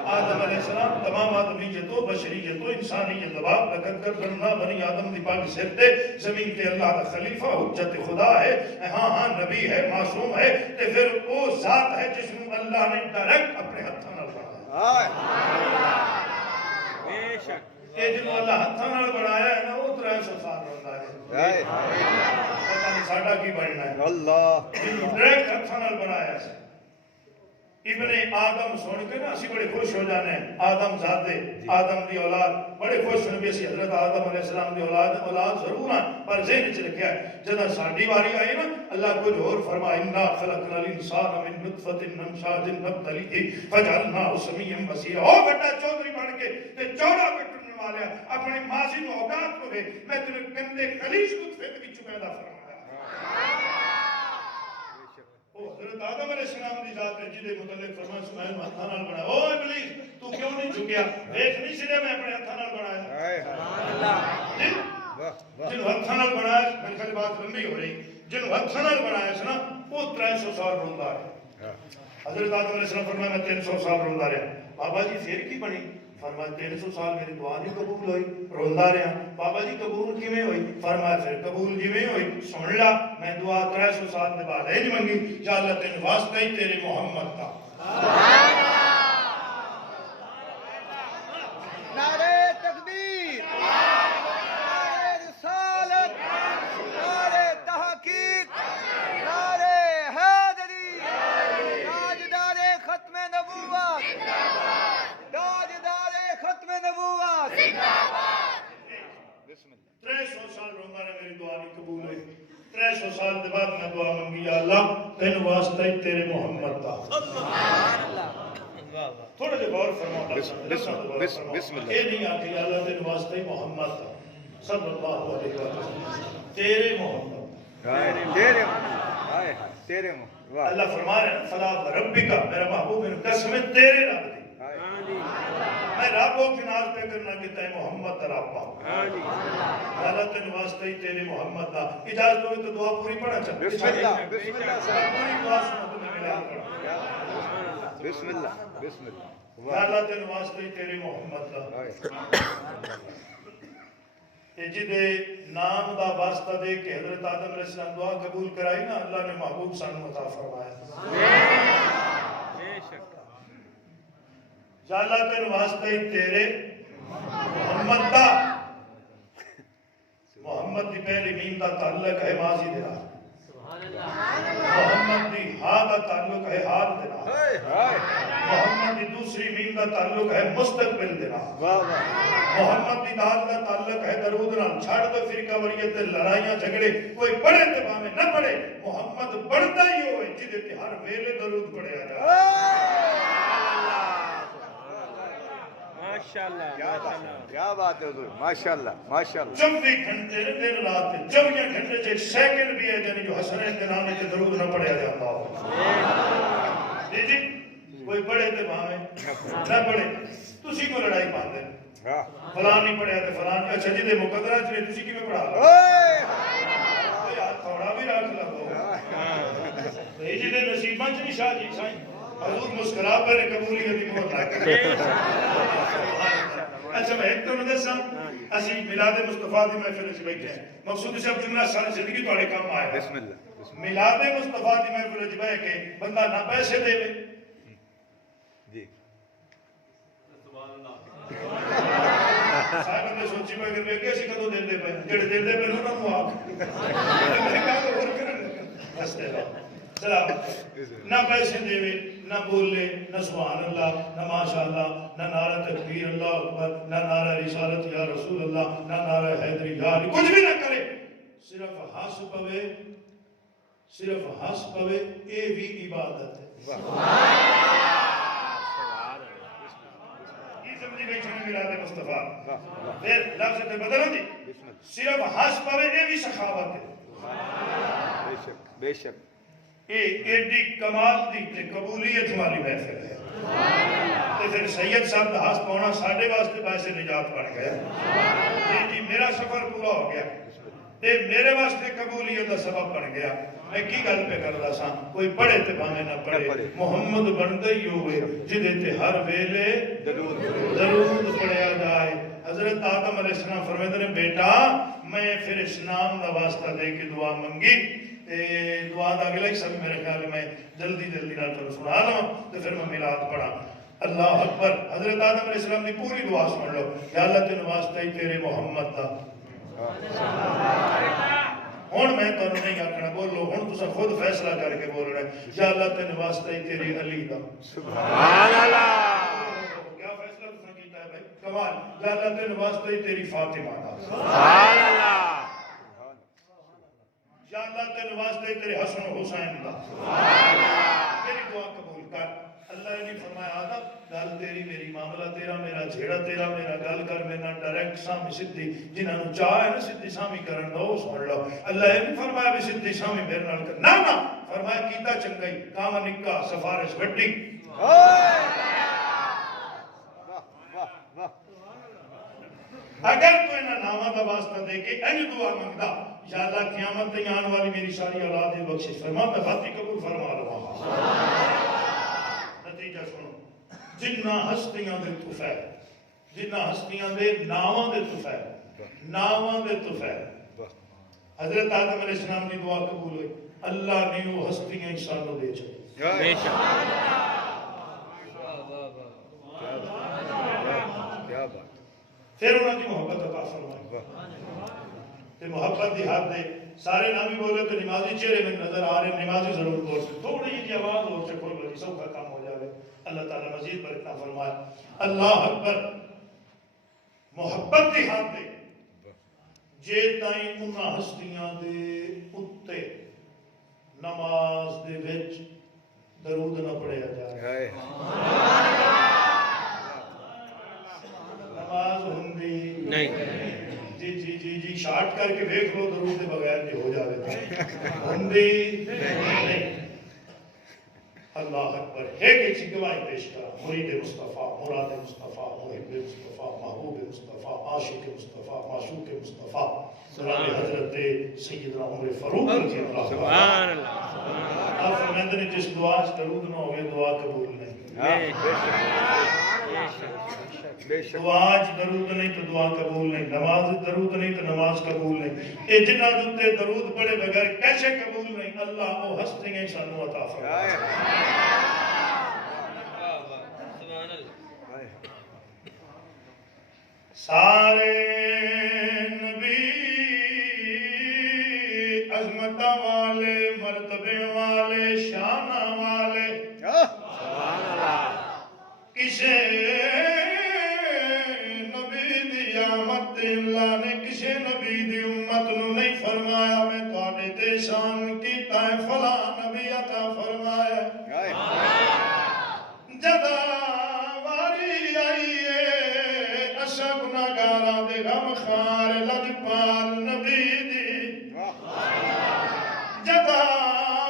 آدم علیہ السلام تمام آدمیت و بشریت و انسانیت باپ لقد کرنا بنی آدم دی پاک سر تے زمین تے اللہ دا خلیفہ حجت خدا ہے ہاں ہاں نبی ہے معصوم ہے تے پھر وہ ذات ہے جس کو اللہ نے ڈائریکٹ اپنے ہاتھوں نال بنایا بے شک کہ جنوں اللہ ہاتھوں نال بنایا ہے نا وہ 300 سال رہندا ہے پتہ نہیں ساڈا کی بننا ہے اللہ جنوں ڈائریکٹ ہاتھوں نال بنایا ہے ابن آدم سن کے نا اسی بڑے خوش ہو جانے ہیں آدم زادے آدم دی اولاد بڑے خوش ہونے بھی اسی حضرت آدم علیہ السلام دی اولاد ضرور ہیں پر ذہن وچ رکھیا ہے جدوں ساڈی واری آئی نا اللہ کچھ اور فرمایا انا خلقنا الانسان من نطفۃ امشاج نبتلیہ فجعلناہ سمیعا بصیرا او بڑا چودھری بن کے تے چوڑا کٹنے والا اپنی ماضی نو اوقات ہوے میں تیرے گندے خلیج نطفے وچ پیدا فرمایا حضرت آدم علیہ السلام دی ذات ہے جدے متعلق فرمان سمائن ہاتھاں نال بنایا او ابلیس تو کیوں نہیں جھکیا دیکھ نہیں سرے میں اپنے ہاتھاں نال بنایا جن ہاتھاں نال بنایا میری خالی بات لمبی ہو رہی جن ہاتھاں نال بنایا س نا وہ 300 سال روندا ہے حضرت آدم علیہ السلام فرمایا میں 300 سال روندا رہا بابا جی پھر کی بنی؟ فرمایا 300 سال میری دعا نہیں قبول ہوئی، روندا رہا۔ بابا جی قبول کیویں ہوئی؟ فرمایا پھر قبول جویں ہوئی سن لا، میں دعا 300 سال دے بعد نہیں منگی، یا اللہ تین واسطہ ہی تیرے محمد دا۔ نعرہ تکبیر، نعرہ رسالت، نعرہ تحقیق، نعرہ حیدری، تاجدار ختم نبوت، تاجدار ختم نبوت۔ 300 سال روندا رہا، میری دعا نہیں قبول ہوئی۔ 300 سال دے بعد میں دعا منگی، یا اللہ تین واسطہ ہی تیرے محمد دا۔ تھوڑا جا غور فرماؤ، بسم اللہ۔ یہ نہیں آتی اللہ تین واسطہ ہی محمد دا صلی اللہ علیہ وسلم، تیرے محمد۔ تیرے تیرے واہ، اللہ فرما رہے ہیں فلا ربک، میرا محبوب میرے قسم ہے تیرے رب دی، میں ربوں کی ناز پہ کرنا کہتا ہے محمد رابا، اللہ تین واسطہ ہی تیرے محمد دا۔ اجازت ہوئے تو دعا پوری پڑھا چاہتا بسم اللہ، بسم اللہ، پوری دعا سنو تو میں ملا پڑھا۔ بسم اللہ، بسم اللہ، یا اللہ تین واسطے تیرے محمد دا، جدے نام دا واسطہ دے کہ حضرت آدم علیہ السلام دعا قبول کرائی نا، اللہ نے محبوب سانو عطا فرمایا۔ یا اللہ تین واسطے تیرے محمد دا، محمد دی پہلی میم دا تعلق ہے ماضی دے نال، محمد دی ہاں دا تعلق ہے حال دے نال، محمد دی دوسری میم کا تعلق ہے مستقبل دے نال، محمد دی دال کا تعلق ہے درود نال۔ چھڑ دو فرقہ واریت تے لڑائیاں جھگڑے، کوئی پڑھے تے بھاویں نہ پڑھے، محمد بڑھتا ہی ہوئے جدے تے ہر ویلے درود پڑھیا جائے۔ ماشاءاللہ، کیا بات ہے حضور، ماشاءاللہ، ماشاءاللہ۔ 24 گھنٹے دن رات 24 گھنٹے ایک سیکنڈ بھی ہے جنہیں جو حسنین کے نام سے درود نہ پڑھیا جاتا ہو۔ جی جی کوئی پڑھے تے بھاویں نہ پڑھے، تسی کو لڑائی پاندے فلان نہیں پڑھیا تے فلان، اچھا جی دے مقدرہ چلے تسی کی میں پڑھا لو، یار تھوڑا بھی رکھ لگو، جی دے نصیباں چ نہیں شاہ جی سائیں حضور مسکرا پر قبولیت دی موت نہ کرے۔ اچھا میں ایک تو نہ دساں، اسی میلاد مصطفیٰ دی محفل وچ بیٹھے ہیں، مقصود صاحب جملہ ساری زندگی تواڈے کام آیا۔ بسم اللہ، میلاد مصطفیٰ دی محفل وچ بیٹھ کے بندہ نہ پیسے دے جی سارے بندے سوچی پہ کہ بیٹھے اسی کدوں دیندے پے، جڑے دیندے پے انہاں نوں آپ میں کہا تو اور کرن ہستے رہو۔ نہ پیسے دے، نہ بولے، نہ سبحان اللہ، نہ ماشاءاللہ، نہ نعرہ تکبیر اللہ اکبر، نہ نعرہ رسالت یا رسول اللہ، نہ نعرہ حیدری یا علی، کچھ بھی نہ کرے، صرف ہنس پوے، صرف ہنس پوے، اے بھی عبادت ہے۔ یہ سمجھی گئی چھنے میلاد مصطفیٰ، پھر لفظ تے بدلو جی، صرف ہنس پوے، اے بھی سخاوت ہے۔ بے شک، بے شک، ایڈی کمال دی تے قبولیت والی محفل ہے، تے پھر سید صاحب دا ہاتھ پاؤنا ساڈے واسطے باعث نجات بن گیا۔ جی میرا سفر پورا ہو گیا تے میرے واسطے قبولیت دا سبب بن گیا۔ میں کی گل پہ کردا ساں، کوئی پڑھے تے بھاویں نہ پڑھے، محمد بندا ہی ہوئے جدے تے ہر ویلے درود پڑھیا جائے۔ حضرت آدم علیہ السلام فرماتے ہیں بیٹا میں پھر اس نام دا واسطہ دے کے دعا منگی، دعا دا اگلا ہی سب میرے خیال میں جلدی نال تو سنا لوں تو پھر میں میلاد پڑھا۔ اللہ اکبر، حضرت آدم علیہ السلام کی پوری دعا سن لو، یا اللہ تین واسطہ ہی تیرے محمد دا۔ ہن میں تانوں نہیں آکھنا بولو، ہن تساں خود فیصلہ کر کے بولنا ہے، یا اللہ تین واسطہ ہی تیرے علی دا۔ سبحان اللہ، کیا فیصلہ تساں کیتا ہے بھائی؟ کمال، یا اللہ تین واسطہ ہی تیری فاطمہ دا۔ سبحان اللہ، یا اللہ تین واسطے تیرے حسن و حسین دا۔ میری دعا قبول کر۔ اللہ نے فرمایا آدم گل تیری میری، معاملہ تیرا میرا، جھیڑا تیرا میرا، گل کر میرا ڈائریکٹ سامی سدھی، جنہاں نوں چاہ ہے نا سدھی سامی کرن دو سن لو۔ اللہ نے فرمایا بھی سدھی سامی میرے نال کر، نہ نہ فرمایا کیتا چنگائی، کام نکا سفارش وڈی۔ اگر تو انہاں نامہ دا واسطہ دے کے انج دعا منگدا، یا اللہ قیامت تے آن والی میری ساری اولاد دی بخشش فرما، میں باتیں قبول فرما لوں۔ نتیجہ سنو، جنہ ہستیاں دے تفیل جنہ ہستیاں دے ناواں دے تفیل ناواں دے تفیل حضرت آدم علیہ السلام کی دعا قبول ہوئی اللہ نے وہ ہستیاں انسانوں دے چاہیے بے شک کیا بات پھر انہوں کی محبت عطا فرمائی کہ محبت دی حد دے سارے نامی بولے تو نمازی چہرے میں نظر آ رہے ہیں نمازی ضرور بول سے تھوڑی جی آواز اور سے کھول بڑی سب کا کام ہو جاوے اللہ تعالیٰ مزید برکت فرمائے اللہ اکبر محبت دی حد دے جے تائیں انہاں ہستیاں دے اتے نماز دے وچ درود نہ پڑھیا جائے نماز ہندی نہیں جی شارٹ کر کے دیکھ لو درود دے بغیر جی ہو جاوے ہندی نہیں اللہ اکبر ایک گواہی پیش کرا مرید مصطفیٰ مراد مصطفیٰ محب مصطفیٰ محبوب مصطفیٰ عاشق مصطفیٰ معشوق مصطفیٰ جناب حضرت سیدنا عمر فاروق رضی اللہ سبحان اللہ آپ فرمائندے نے جس دعا سے درود نہ ہوئے دعا قبول نہیں دعا درود نہیں تو دعا قبول نہیں نماز درود نہیں تو نماز قبول نہیں یہ جنہ دوتے درود پڑے بغیر کیسے قبول نہیں اللہ وہ ہستیاں سانو عطا فرمائے سارے نبی عظمت والے مرتبے والے شان والے کسے اللہ نے کسی نبی دی امت نو نہیں فرمایا میں تواڈے تے شان کیتا ہے فلاں نبی عطا فرمایا جدا واری آئی ہے اسا گناہگاراں دے غم خار لجپال نبی دی جدا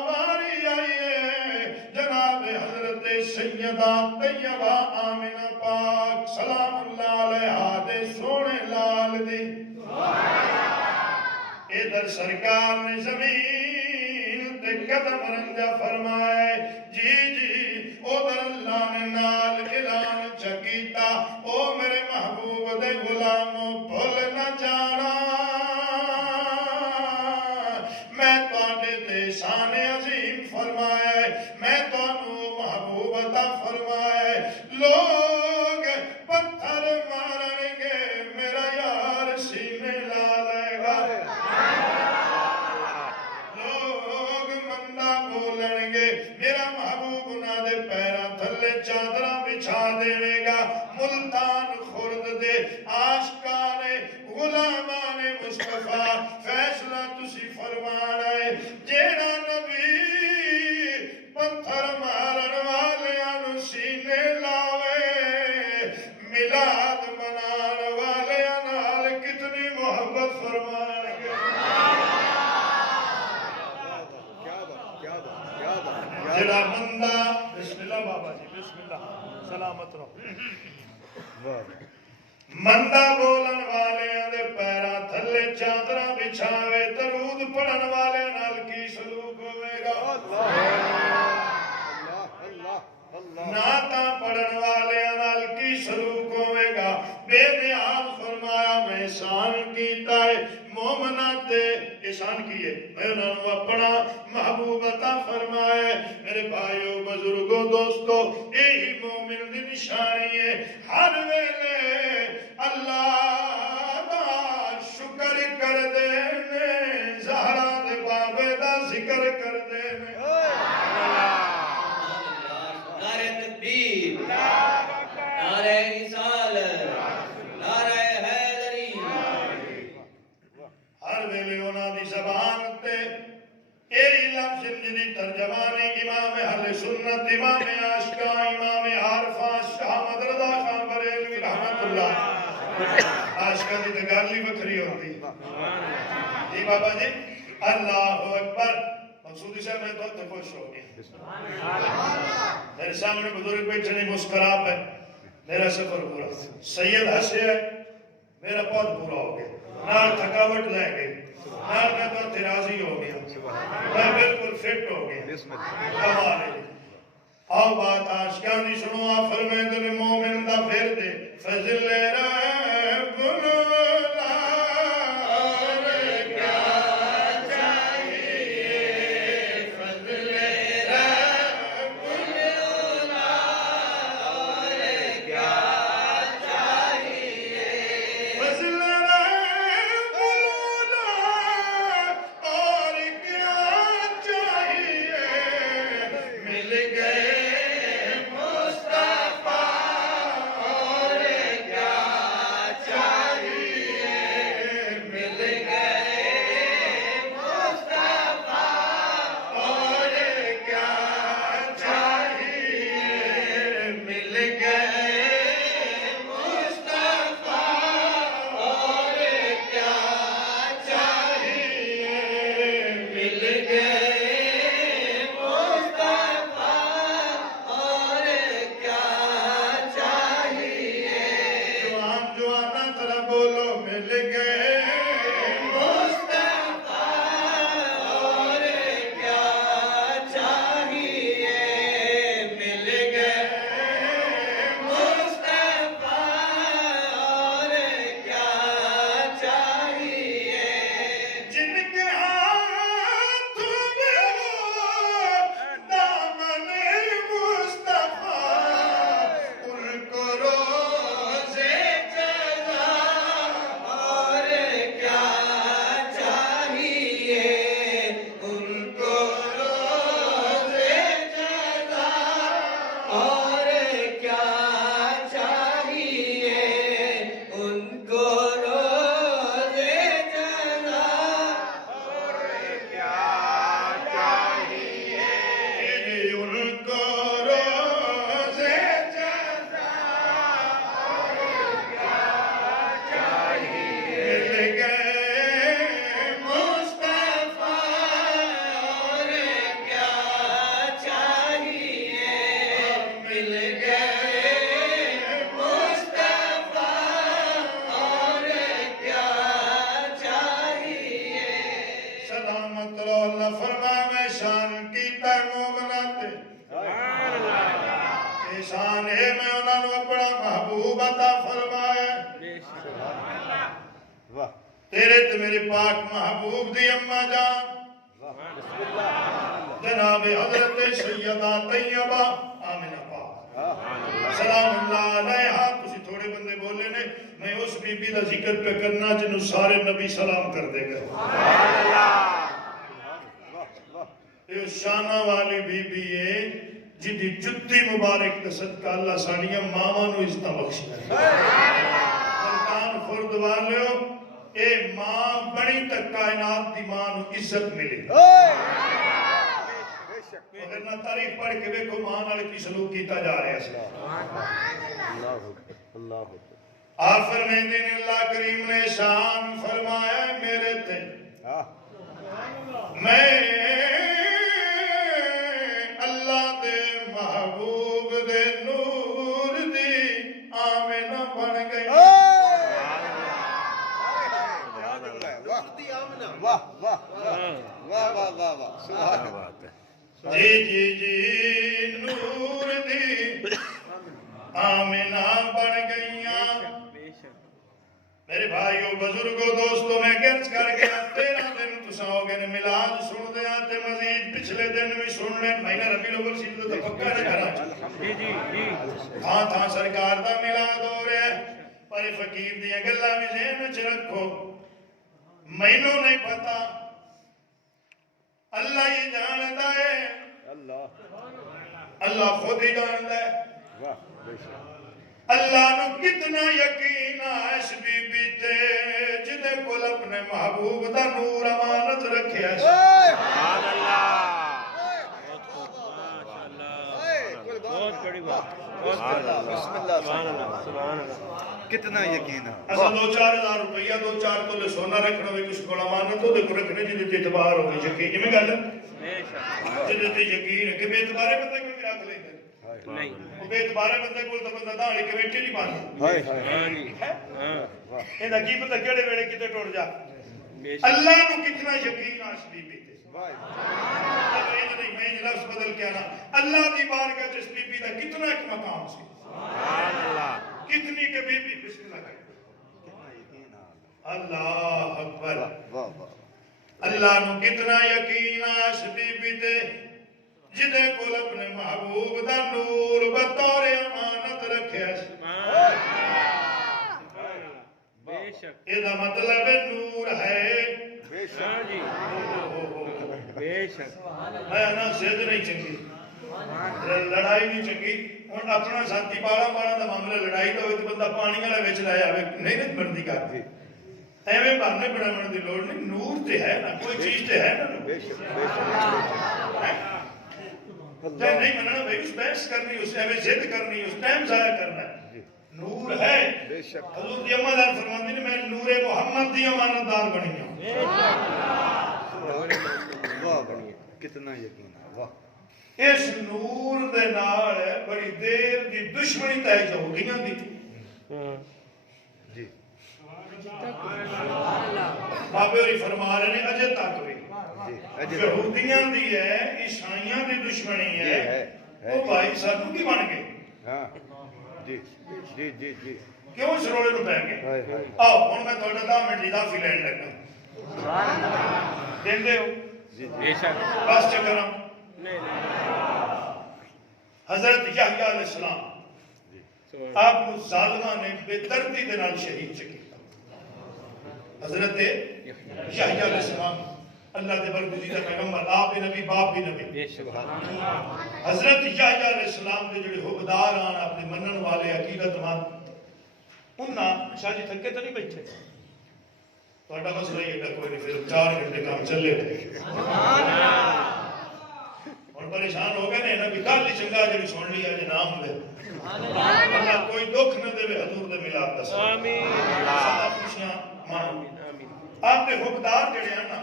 واری آئی ہے جناب حضرت سیدہ طیبہ آمنہ پاک سلام اللہ علیہا دے سونے لال دی ادھر سرکار نے زمین تے قدم رنجا فرمائے جی ادھر اللہ نے نال اعلان چکیتا او میرے محبوب دے غلاموں بھول نہ جانا میں تواڈے تے شان عظیم فرمائے میں تانوں محبوب عطا فرمائے لوگ پتھر مارن گے میرا یار سینے لا لے گا لوگ مندہ بولن گے میرا محبوب نہ دے پیرا تھلے چادرہ بچھا دے گا ملتان خورد دے عاشقان غلامان مصطفیٰ فیصلہ تسی فرمانا ہے جیڑا نبی پتھر مارن والے آنو سینے لاوے ملاد منان والے آنال کتنی محبت فرمانے گے جڑا مندہ بسم اللہ بابا جی بسم اللہ سلامت رہو مندہ بولن والے دے پیرا تھلے چادرہ بچھاوے درود پڑھن والے نال کی سلوک ہوئے گا نعتاں پڑھن والے نال کی سلوک ہوئے گا بے نیاز فرمایا میں احسان کیتا ہے مومنہ تے احسان کیے میں انہوں نے اپنا محبوب عطا فرمائے میرے بھائیوں بزرگوں دوستوں یہی مومن دی نشانی ہے ہر ویلے اللہ دا شکر کر دے زہرا دے بابے دا ذکر کر دے نعرہ تکبیر نعرہ رسالت نعرہ حیدری ہر ویلے انہاں دی زبان تے ایہی لفظ جنی ترجمانی امام اہل سنت امام عاشقاں امام عارفاں شاہ احمد رضا خان بریلوی رحمت اللہ عاشقاں دی تے گل ہی وکھری ہوندی جی بابا جی اللہ اکبر مقصودی صاحب میں تو خوش ہو گیا میرے سامنے بزرگ بیٹھے نہیں مسکرا پہ میرا سفر پورا سید ہنسے ہے میرا پود پورا ہو گیا نال تھکاوٹ لے گئی نال میں تو راضی ہو گیا میں بالکل فٹ ہو گیا کمال ہے آؤ بات عاشقاں دی سنو آ فرمیندے نے مومن دا پھر دے فضل رب لا اور کیا چاہیے فضل رب لا اور کیا چاہیے فضل رب لا اور کیا چاہیے مل گئے مصطفیٰ اور کیا چاہیے مل گئے مصطفیٰ اور کیا چاہیے مل گئے مصطفیٰ اور کیا چاہیے مل گئے مصطفیٰ اور کیا چاہیے جوان جوانا ذرا بولو مل گئے مصطفیٰ اور کیا چاہیے مل گئے مصطفیٰ اور کیا چاہیے جن کے ہاتھوں میں ہو دامن مصطفیٰ ان کو روزے جزا اور کیا چاہیے ان کو روزے جزا اور کیا چاہیے ان کو روزے جزا اور کیا چاہیے ان کو روزے جزا اور کیا چاہیے مل گئے مصطفیٰ اور کیا چاہیے مل گئے مصطفیٰ اور کیا چاہیے سلامت رو اللہ فرمائے میں شان کیتا ہے مومنات شان ہے میں انہوں نے اپنا محبوب عطا فرمایا واہ تیرے تے میرے پاک محبوب دی اماں جان جناب حضرت سیدہ طیبہ آمنہ پاک سلام اللہ علیہا تسی تھوڑے بندے بولے نے میں اس بی بی دا ذکر پہ کرنا جنہوں سارے نبی سلام کر دے گئے یہ شانہ والی بی بی ہے جدی جتی مبارک کا صدقہ اللہ ساڑیاں ماما نو عزتہ بخشی ہے ملتان خورد والیو اے ماں بڑی تک کائنات دی ماں نو عزت ملی اگر نہ تعریف پڑھ کے ویکھو ماں نال کی سلوک کیتا جا رہا ہے اللہ آپ فرمیندے نے اللہ کریم نے شان فرمایا ہے میرے تے میں اللہ دے محبوب دے نور دی آمنہ بن گئی واہ واہ واہ واہ واہ واہ سبحان اللہ جی نور دی آمنہ بن گئیاں میرے بھائیو بزرگو دوستو میں گرچ کر گیا 13 دن تسا ہو گئے ملاد سن دیا تے مزید پچھلے دن بھی سن لیں مہینہ ربی الاول سی تو پکا نہ کرا جی جی جی تھاں تھاں سرکار دا ملاد ہو رہا ہے پر فقیر دیاں گلاں بھی ذہن وچ رکھو مینوں نہیں پتا اللہ ہی جاندا ہے اللہ خود ہی جاندا ہے واہ بے شک اللہ نو کتنا یقین ہے اس بی بی تے جدے کول اپنے محبوب دا نور امانت رکھیا ہے سبحان اللہ بہت بڑی بات بسم اللہ سبحان اللہ سبحان اللہ کتنا یقین ہے اسا 2-4 روپیہ 2-4 تولے سونا رکھنا ہوئے کس کو امانت ہو دیکھو رکھنے جدے تے اعتبار ہو گئی یقین میں گل بے شک جدے تے یقین ہے کہ بے اعتبارے بندے کو بھی رکھ لیندے نہیں وہ بے اعتبارے بندے کو تو بندہ داڑھی کمیٹی نہیں پاتا ہائے ہائے ہاں جی ہاں ایندا کی پتہ کیڑے ویلے کتے ٹر جا بے شک اللہ نو کتنا یقین ہے اس بی بی تے نہیں میں لفظ بدل کے آنا اللہ دی بارگاہ جس بی بی دا کتنا ایک مقام سی سبحان اللہ کتنی کہ بی بی بسم اللہ کرے اللہ اکبر اللہ نو کتنا یقین اس بی بی تے جدے کول اپنے محبوب دا نور بطور امانت رکھیا سی بے شک یہ دا مطلب نور ہے ہاں جی بے شک میں نا سید نہیں چنگی لڑائی نہیں چنگی ہوں اپنا ساتھی بالا بالا دا معاملہ لڑائی دا ہوئے تو بندہ پانی والا وچ لایا ہوئے نہیں نہیں بنتی کر دی ایویں بہانے بناون دی لوڑ نہیں نور تے ہے نا کوئی چیز تے ہے نا نہیں مننا بھائی اس بحث کرنی اس ایویں ضد کرنی اس ٹائم ضائع کرنا ہے نور ہے حضور دی اماں دار فرماندی نے میں نور محمد دی امانت دار بنی ہوں کتنا یقین ہے واہ اس نور دے نال بڑی دیر دی دشمنی طے یہودیاں دی جی بابے ہوری فرما رہے ہیں اجے تک بھی یہودیاں دی ہے عیسائیاں دی دشمنی ہے وہ بھائی سانو کی بن گئے ہاں جی جی جی جی کیوں اس رولے نو پہ گئے آؤ ہوں میں تھوڑا 10 منٹ اضافی لین لگا دین دے ہو بے شک بس چکرام نہیں حضرت یحییٰ علیہ السلام آپ کو ظالمہ نے بے دردی دے نال شہید چکیتا حضرت یحییٰ علیہ السلام اللہ دے برگزیدہ پیغمبر آپ بھی نبی باپ بھی نبی بے شک حضرت یحییٰ علیہ السلام دے جڑے حکمدار آن اپنے منن والے عقیدت مند انہاں شاہ جی تھکے تو نہیں بیٹھے تھوڑا مسئلہ یہ کوئی نہیں پھر 4 گھنٹے کام چلے ہوئے اور پریشان ہو گئے نا کہ کل ہی چنگا جڑی سن لیا جی نام لے اللہ کوئی دکھ نہ دے حضور دے میلاد دا آمین سدا خوشیاں مان آپ کے حکمدار جڑے ہیں نا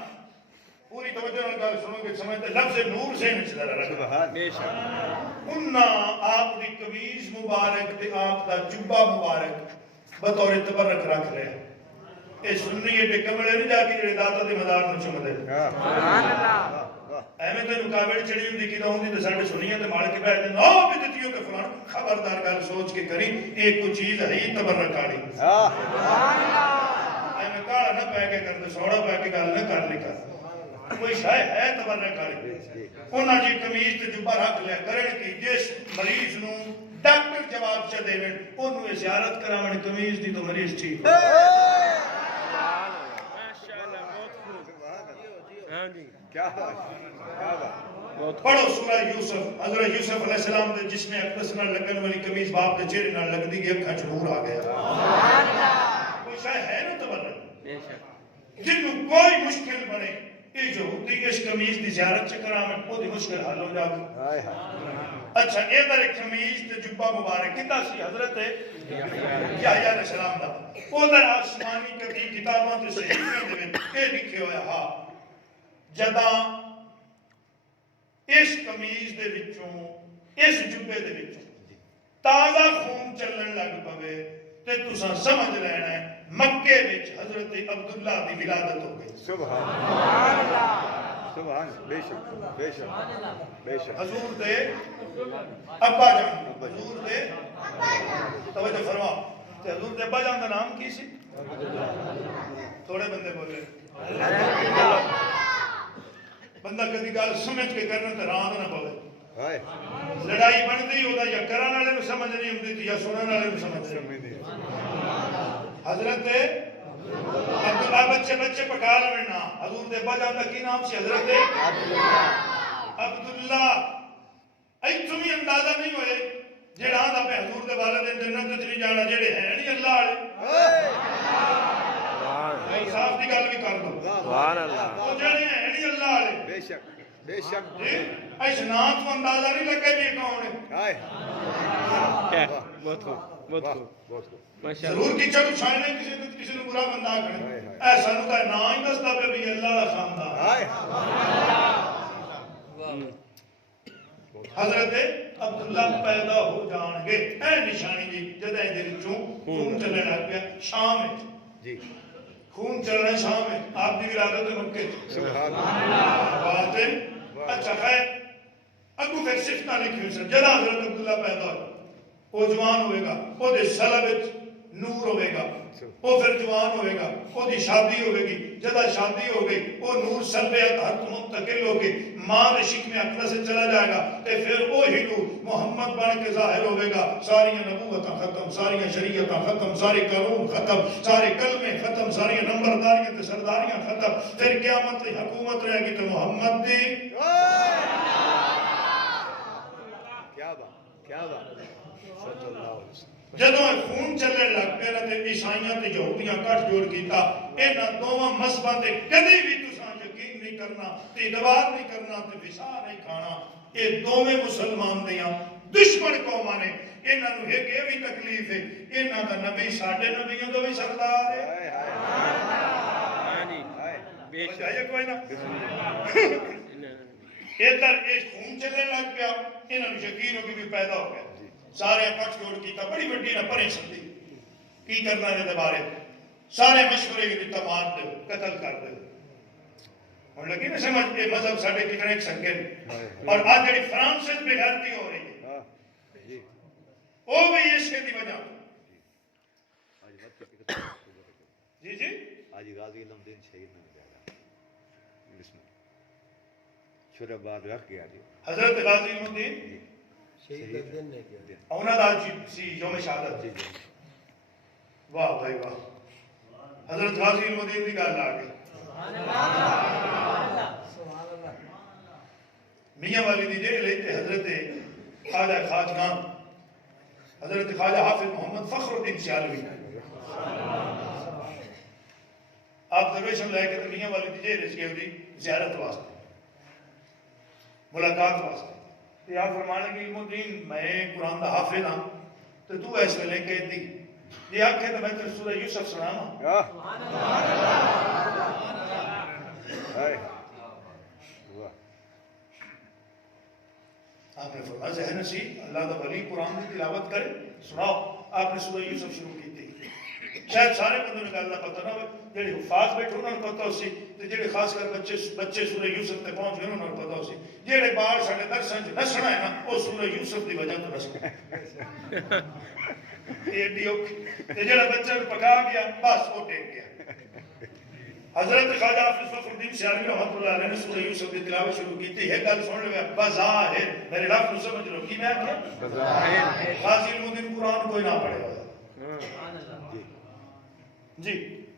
پوری توجہ نال گل سنو گے سمجھتے لفظ نور سے نچلا رکھا بے شک انہاں آپ دی قمیض مبارک تے آپ دا جبہ مبارک بطور تبرک رکھ رہے ہیں اے سنی ایڈے کمرے نہیں جا کے جڑے داتا دے مدار نو چم دے ایویں تے مقابلے چڑی ہوندی کیدا ہوندی تے ساڈے سنیاں تے مال کے بیٹھ جاندے او بدتیوں کے فلان خبردار گل سوچ کے کری ایک کوئی چیز ہے ہی تبرک والی سبحان اللہ ایویں کالا نہ پے کے کرتے سوڑا پے کے گل نہ کر لکھا کوئی شے ہے تبرک والی انہاں جی قمیض تے جبہ رکھ لیا کرن کی جس مریض نو ڈاکٹر جواب چ دیویں اونوں زیارت کراون قمیض دی تو مریض ٹھیک ماشاءاللہ بہت خوب ہاں جی کیا بات پڑھو سورہ یوسف حضرت یوسف علیہ السلام دے جس میں اقدس نال لگن والی قمیض باپ دے چہرے نال لگدی گئی اکھاں چ نور آ گیا کوئی شے ہے نا تبرک بے شک جنوں کوئی مشکل بنے یہ یہودی اس قمیض دی زیارت چ کراون او دی مشکل حل ہو جاوے ہائے ہائے اچھا ادھر قمیض تے جبہ مبارک کیتا سی حضرت یحییٰ علیہ السلام دا ادھر آسمانی کتاباں تے صحیفے دے وچ اے لکھیا ہویا ہا جداں اس قمیض دے وچوں اس جبے دے وچوں تازہ خون چلن لگ پوے تے تساں سمجھ لینا ہے مکے وچ حضرت عبداللہ دی ولادت ہو گئی سبحان اللہ سبحان بے شک بے شک بے شک حضور دے ابا جان حضور دے توجہ فرما تے حضور دے ابا جان دا نام کی سی تھوڑے بندے بولے بندہ کدی گل سمجھ کے کرنا تے راند نہ پوے ہائے لڑائی بندی ہوتا یا کرن والے نو سمجھ نہیں ہوندی تھی یا سنن والے نو سمجھ نہیں حضرت عبداللہ بچے پکا لینا حضور دے ابا جان دا کی نام سی حضرت عبداللہ ایتھوں بھی اندازہ نہیں ہوئے جڑا آندا پہ حضور دے والدین جنت وچ نہیں جانا جڑے ہیں نہیں اللہ والے صاف دی گل بھی کر دو سبحان اللہ وہ جڑے ہیں نہیں اللہ والے بے شک بے شک جی اس نام تو اندازہ نہیں لگے بھی کون ہے ہائے کیا بہت خوب بہت خوب بہت خوب ماشاءاللہ ضرور کی چلو چھانے کسی نے برا بندہ کھڑے ایسا نو کا نا ہی دستا پہ بھی اللہ کا خاندان ہائے حضرت عبداللہ پیدا ہو جان گے اے نشانی جی جدہ دے وچوں خون چلنے لگ پیا شام وچ جی خون چلنا شام ہے آپ کی ولادت مکے سبحان اللہ بات ہے اچھا خیر اگو پھر صرف نہ لکھی ہوئی سن جدا حضرت عبداللہ پیدا ہوئے وہ جوان ہوئے گا وہ دے سلب نور ہوئے گا وہ پھر جوان ہوئے گا وہ دی شادی ہوئے گی جدا شادی ہو گئی وہ نور سلبیت ہر تو منتقل ہو گئی ماں شک میں اقلا سے چلا جائے گا تے پھر وہی نور محمد بن کے ظاہر ہوئے گا ساری نبوتاں ختم ساری شریعتاں ختم ساری قانون ختم سارے کلمے ختم ساری نمبرداریاں تے سرداریاں ختم پھر قیامت کی حکومت رہے گی تو محمد دی کیا بات صلی اللہ علیہ وسلم جدوں خون چلنے لگ پے تے عیسائیاں تے یہودیاں کٹ جوڑ کیتا انہاں دوواں مذہباں تے کدی بھی تساں یقین نہیں کرنا تے اعتبار نہیں کرنا تے وسا نہیں کھانا یہ دوویں مسلمان دیاں دشمن قوماں نے انہاں نوں ایک یہ بھی تکلیف ہے انہاں دا نبی ساڈے نبیوں تو بھی سردار ہے بے شک ہے کوئی نہ ادھر یہ خون چلنے لگ گیا انہاں نوں یقین ہو کہ بھی پیدا ہو گیا سارے کٹ جوڑ کیتا بڑی بڑی نہ پرے سندی کی کرنا ہے بارے سارے مشورے کی دیتا مار دو قتل کر دو ہن لگی نہ سمجھ یہ مذہب ساڈے کتنے ایک سنگے اور آج جڑی فرانس میں بغیرتی ہو رہی ہے وہ بھی اس کی وجہ جی جی آج غازی علم دین شہید نے جایا چھوٹا بات رکھ گیا جی حضرت غازی علم الدین شہید دین نے کیا اونا دا سی یوم شہادت جی واہ بھائی واہ حضرت غازی علم الدین دی گل آ گئی میاں والی دی جیل لیتے حضرت خواجہ خواجگان حضرت خواجہ حافظ محمد فخر الدین سیالوی آپ درویشن لے کے میاں والی دی جیل اس کے دی زیارت واسطے ملاقات واسطے تو آپ فرمانے کہ علم الدین میں قرآن دا حافظ ہاں تو تو ایسے لے کے دی یہ آنکھیں تو میں تیرے سورہ یوسف سنانا آپ نے فرمایا ذہن نسی اللہ دا ولی قرآن کی تلاوت کرے سناؤ آپ نے سورہ یوسف شروع کی تھی شاید سارے بندوں نے اللہ پتہ نہ ہوئے جڑے حفاظ بیٹھے انہوں نے پتہ ہو سی جڑے خاص کر بچے سورہ یوسف تے پہنچ گئے انہوں نے پتہ ہو سی جڑے بار ساڈے درساں وچ نسنا ہے نا وہ سورہ یوسف دی وجہ تو نسنا یہ ڈیو تے جڑا بچہ پکا گیا بس وہ ٹیک گیا حضرت خواجہ حافظ فخر الدین سیالوی رحمۃ اللہ علیہ نے سورہ یوسف کی تلاوت شروع کی تھی یہ گل سن لو بظاہر میرے لفظ کو سمجھ لو کی میں بظاہر غازی علم الدین قرآن کوئی نہ پڑھے ہوا جی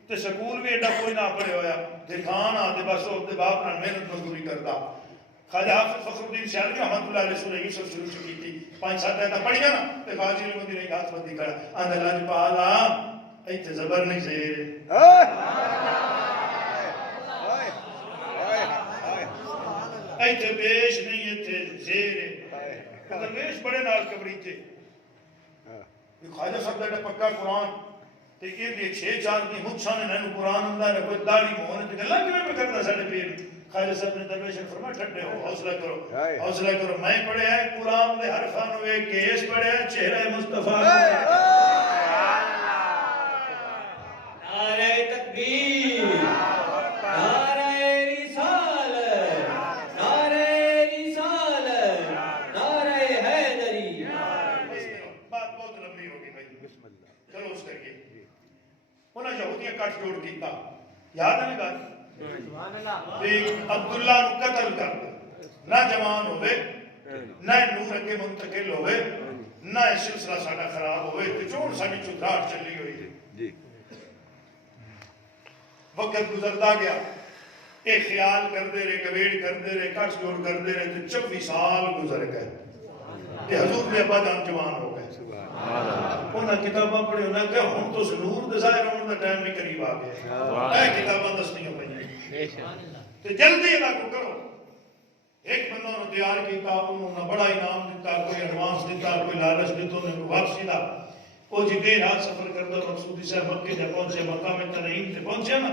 تے سکول بھی ایڈا کوئی نہ پڑھے ہویا دکھان آتے بس وہ اپنے باپ نال محنت مزدوری کرتا خواجہ حافظ فخر الدین سیالوی رحمۃ اللہ علیہ سورہ یوسف شروع کی تھی 5-7 آیتاں پڑھیا نا تے غازی علم الدین ایک ہاتھ بندی کرا آندا لاج پالا ایتھے زبر نہیں زیر ایتھے بیش نہیں ایتھے زیر ہے بیش بڑے نال کبریتے خواجہ صاحب دا پکا قرآن تے یہ بھی 6-4 دی مچھاں نے نہ قرآن ہوندا ہے کوئی داڑھی مون تے گلاں کیویں پہ کردا ساڈے پیر خواجہ صاحب نے درویش فرمایا ٹھڈے ہو حوصلہ کرو میں پڑھیا ہے قرآن دے حرفاں نوں ایک کیس پڑھیا ہے چہرہ مصطفیٰ نعرہ تکبیر نعرہ رسالت نعرہ رسالت نعرہ حیدری بات بہت لمبی ہوگی بھائی بسم اللہ چلو اس کریے انہاں یہودیاں کٹ جوڑ کیتا یاد ہے بات عبداللہ نو قتل کر نہ جوان ہوئے نہ نور اگے منتقل ہوئے نہ سلسلہ ساڈا خراب ہوئے تے جوڑ ساڈی چودھاٹ چلی ہوئی جی وقت گزرتا گیا ایک خیال کرتے رہے کبیڑ کرتے رہے کٹ جوڑ کرتے رہے تو 24 سال گزر گئے کہ حضور کے ابا جان جوان ہو گئے انہاں کتاباں پڑھی انہاں کہ ہن تو نور دے ظاہر ہون دا ٹائم بھی قریب آ گیا اے کتاباں دسنیاں پئیاں تے جلدی ادا کرو ایک بندہ نے تیار کیتا انہوں نے بڑا انعام دیتا کوئی ایڈوانس دیتا کوئی لالچ دیتا انہیں کوئی واپسی دا وہ جی دیر رات سفر کرتا مقصودی صاحب مکے جب پہنچے مکہ میں تنعیم تے پہنچے نا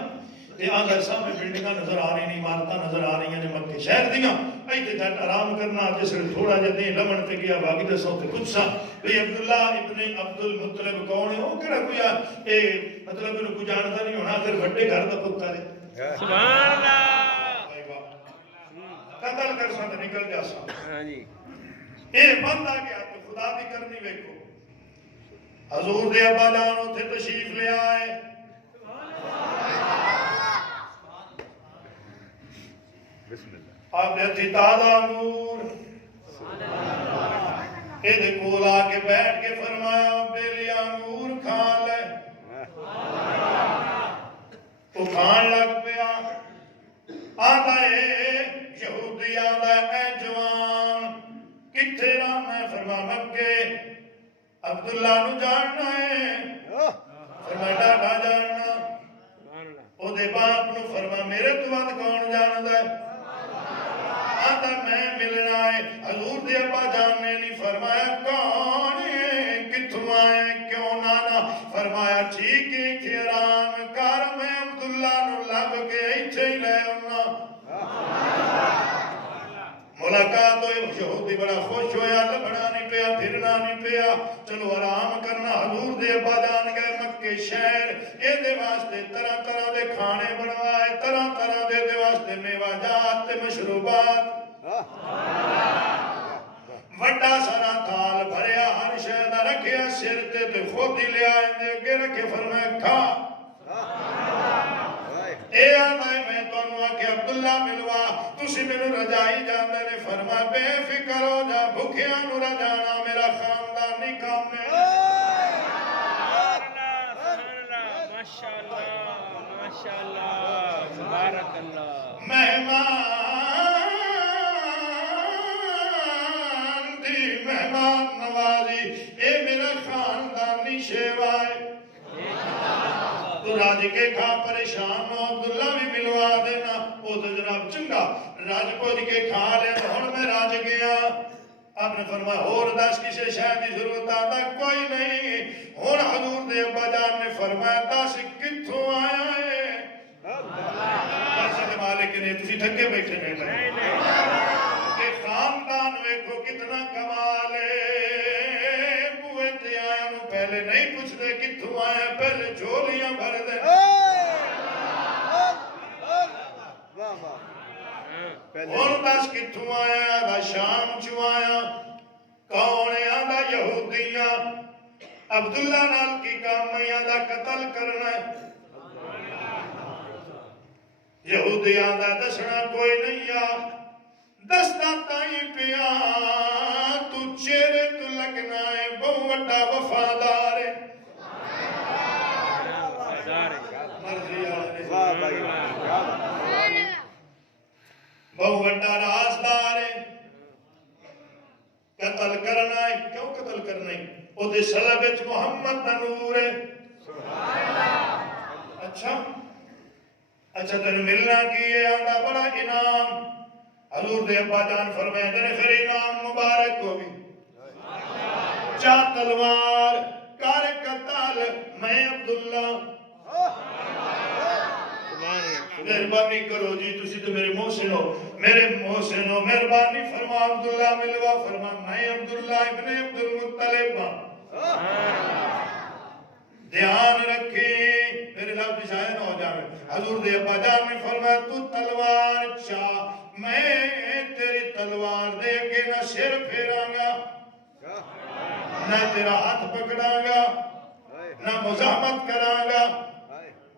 تے آدھر سامنے بلڈنگاں نظر آ رہی نہیں عمارتاں نظر آ رہی ہیں مکے شہر دیاں ایتھے جٹ آرام کرنا جس نے تھوڑا جہا دین لمن تے گیا باقی دسوں تے پوچھا بھئی عبداللہ ابن عبد المطلب کون ہے وہ کہڑا کوئی اے مطلب انہوں کو جانتا نہیں ہونا پھر بڑے گھر دا پتر ہے سبحان اللہ قتل کر سا تے نکل جا سا ہاں جی اے بندہ گیا تو خدا دی کرنی ویکھو حضور دے ابا جان اتھے تشریف لے آئے بسم اللہ آپ نے تھی تازہ انگور ایدھے کول آ کے بیٹھ کے فرمایا بیلی انگور کھا لے تو کھان لگ پیا آدھا یہودی آدھا اے جوان کتھے رہا میں فرما مکے عبداللہ نو جاننا ہے فرما ڈاڈا جاننا او دے باپ نو فرما میرے تو بعد کون جاندا ہے آدھا میں ملنا ہے حضور دے ابا جان نے نہیں فرمایا کون ہے کتھوں آئے کیوں نانا فرمایا ٹھیک ہے کہ آرام کر میں عبداللہ نو لب کے ایتھے ہی لے آنا ملاقات ہوئی یہودی بڑا خوش ہویا لبنا نہیں پیا پھرنا نہیں پیا چلو آرام کرنا حضور دے ابا جان گئے مکے شہر اے دے واسطے طرح طرح دے کھانے بنوائے طرح طرح دے واسطے میوہ جات تے مشروبات وڈا سارا تھال بھریا ہر شہدہ رکھیا سر تے خود ہی لے آئیں دے اگے رکھے فرمائے کھا اے آدھائی میں تو انہوں آکے عبداللہ ملوا تسی میں نو رجائی جاندے نے فرما بے فکر ہو جا بھکیاں نو رجانا میرا خاندان نہیں کام میں ماشاءاللہ مبارک اللہ مہمان دی مہمان نوازی اے میرا خاندانی شیوائے تو راج کے کھا پریشان ہو عبداللہ بھی ملوا دینا وہ تو جناب چنگا راج کو دی کے کھا لے ہون میں راج گیا آپ نے فرمایا اور دس کسے شاید کی ضرورت آتا کوئی نہیں ہون حضور دے ابا جان نے فرمایا دس کتھوں آیا ہے دس مالک نے تسی تھکے بیٹھے نہیں کہ خاندان ویکھو کتنا کمال ہے بوئے تے آیا نو پہلے نہیں پوچھ دے کتھوں آیا پہلے جھولیاں بھر دے اور دس کتھوں آیا دا شام چو آیا کون آدھا یہودیاں عبداللہ نال کی کام میں آدھا قتل کرنا ہے یہودیاں دا دسنا کوئی نہیں آ دستا تائیں پیا تو چہرے تو لگنا ہے بہو وڈا وفادار ہے مرضی آنے بہو وڈا رازدار ہے قتل کرنا ہے کیوں قتل کرنا ہے وہ دے سلبت محمد دا نور ہے اچھا تن ملنا کیے آندہ بڑا انعام حضور دے ابا جان فرمائے دنے پھر انعام مبارک کو بھی چاہ تلوار کار قتال میں عبداللہ مہربانی کرو جی تسی تو میرے محسن ہو مہربانی فرما عبداللہ ملوا فرما میں عبداللہ ابن عبد المطلب دھیان رکھی میرے لفظ شاید ہو جائے حضور دے ابا جان نے فرمایا تو تلوار چاہ میں تیری تلوار دے کے نہ سر پھیروں گا نہ تیرا ہاتھ پکڑاں گا نہ مزاحمت کراں گا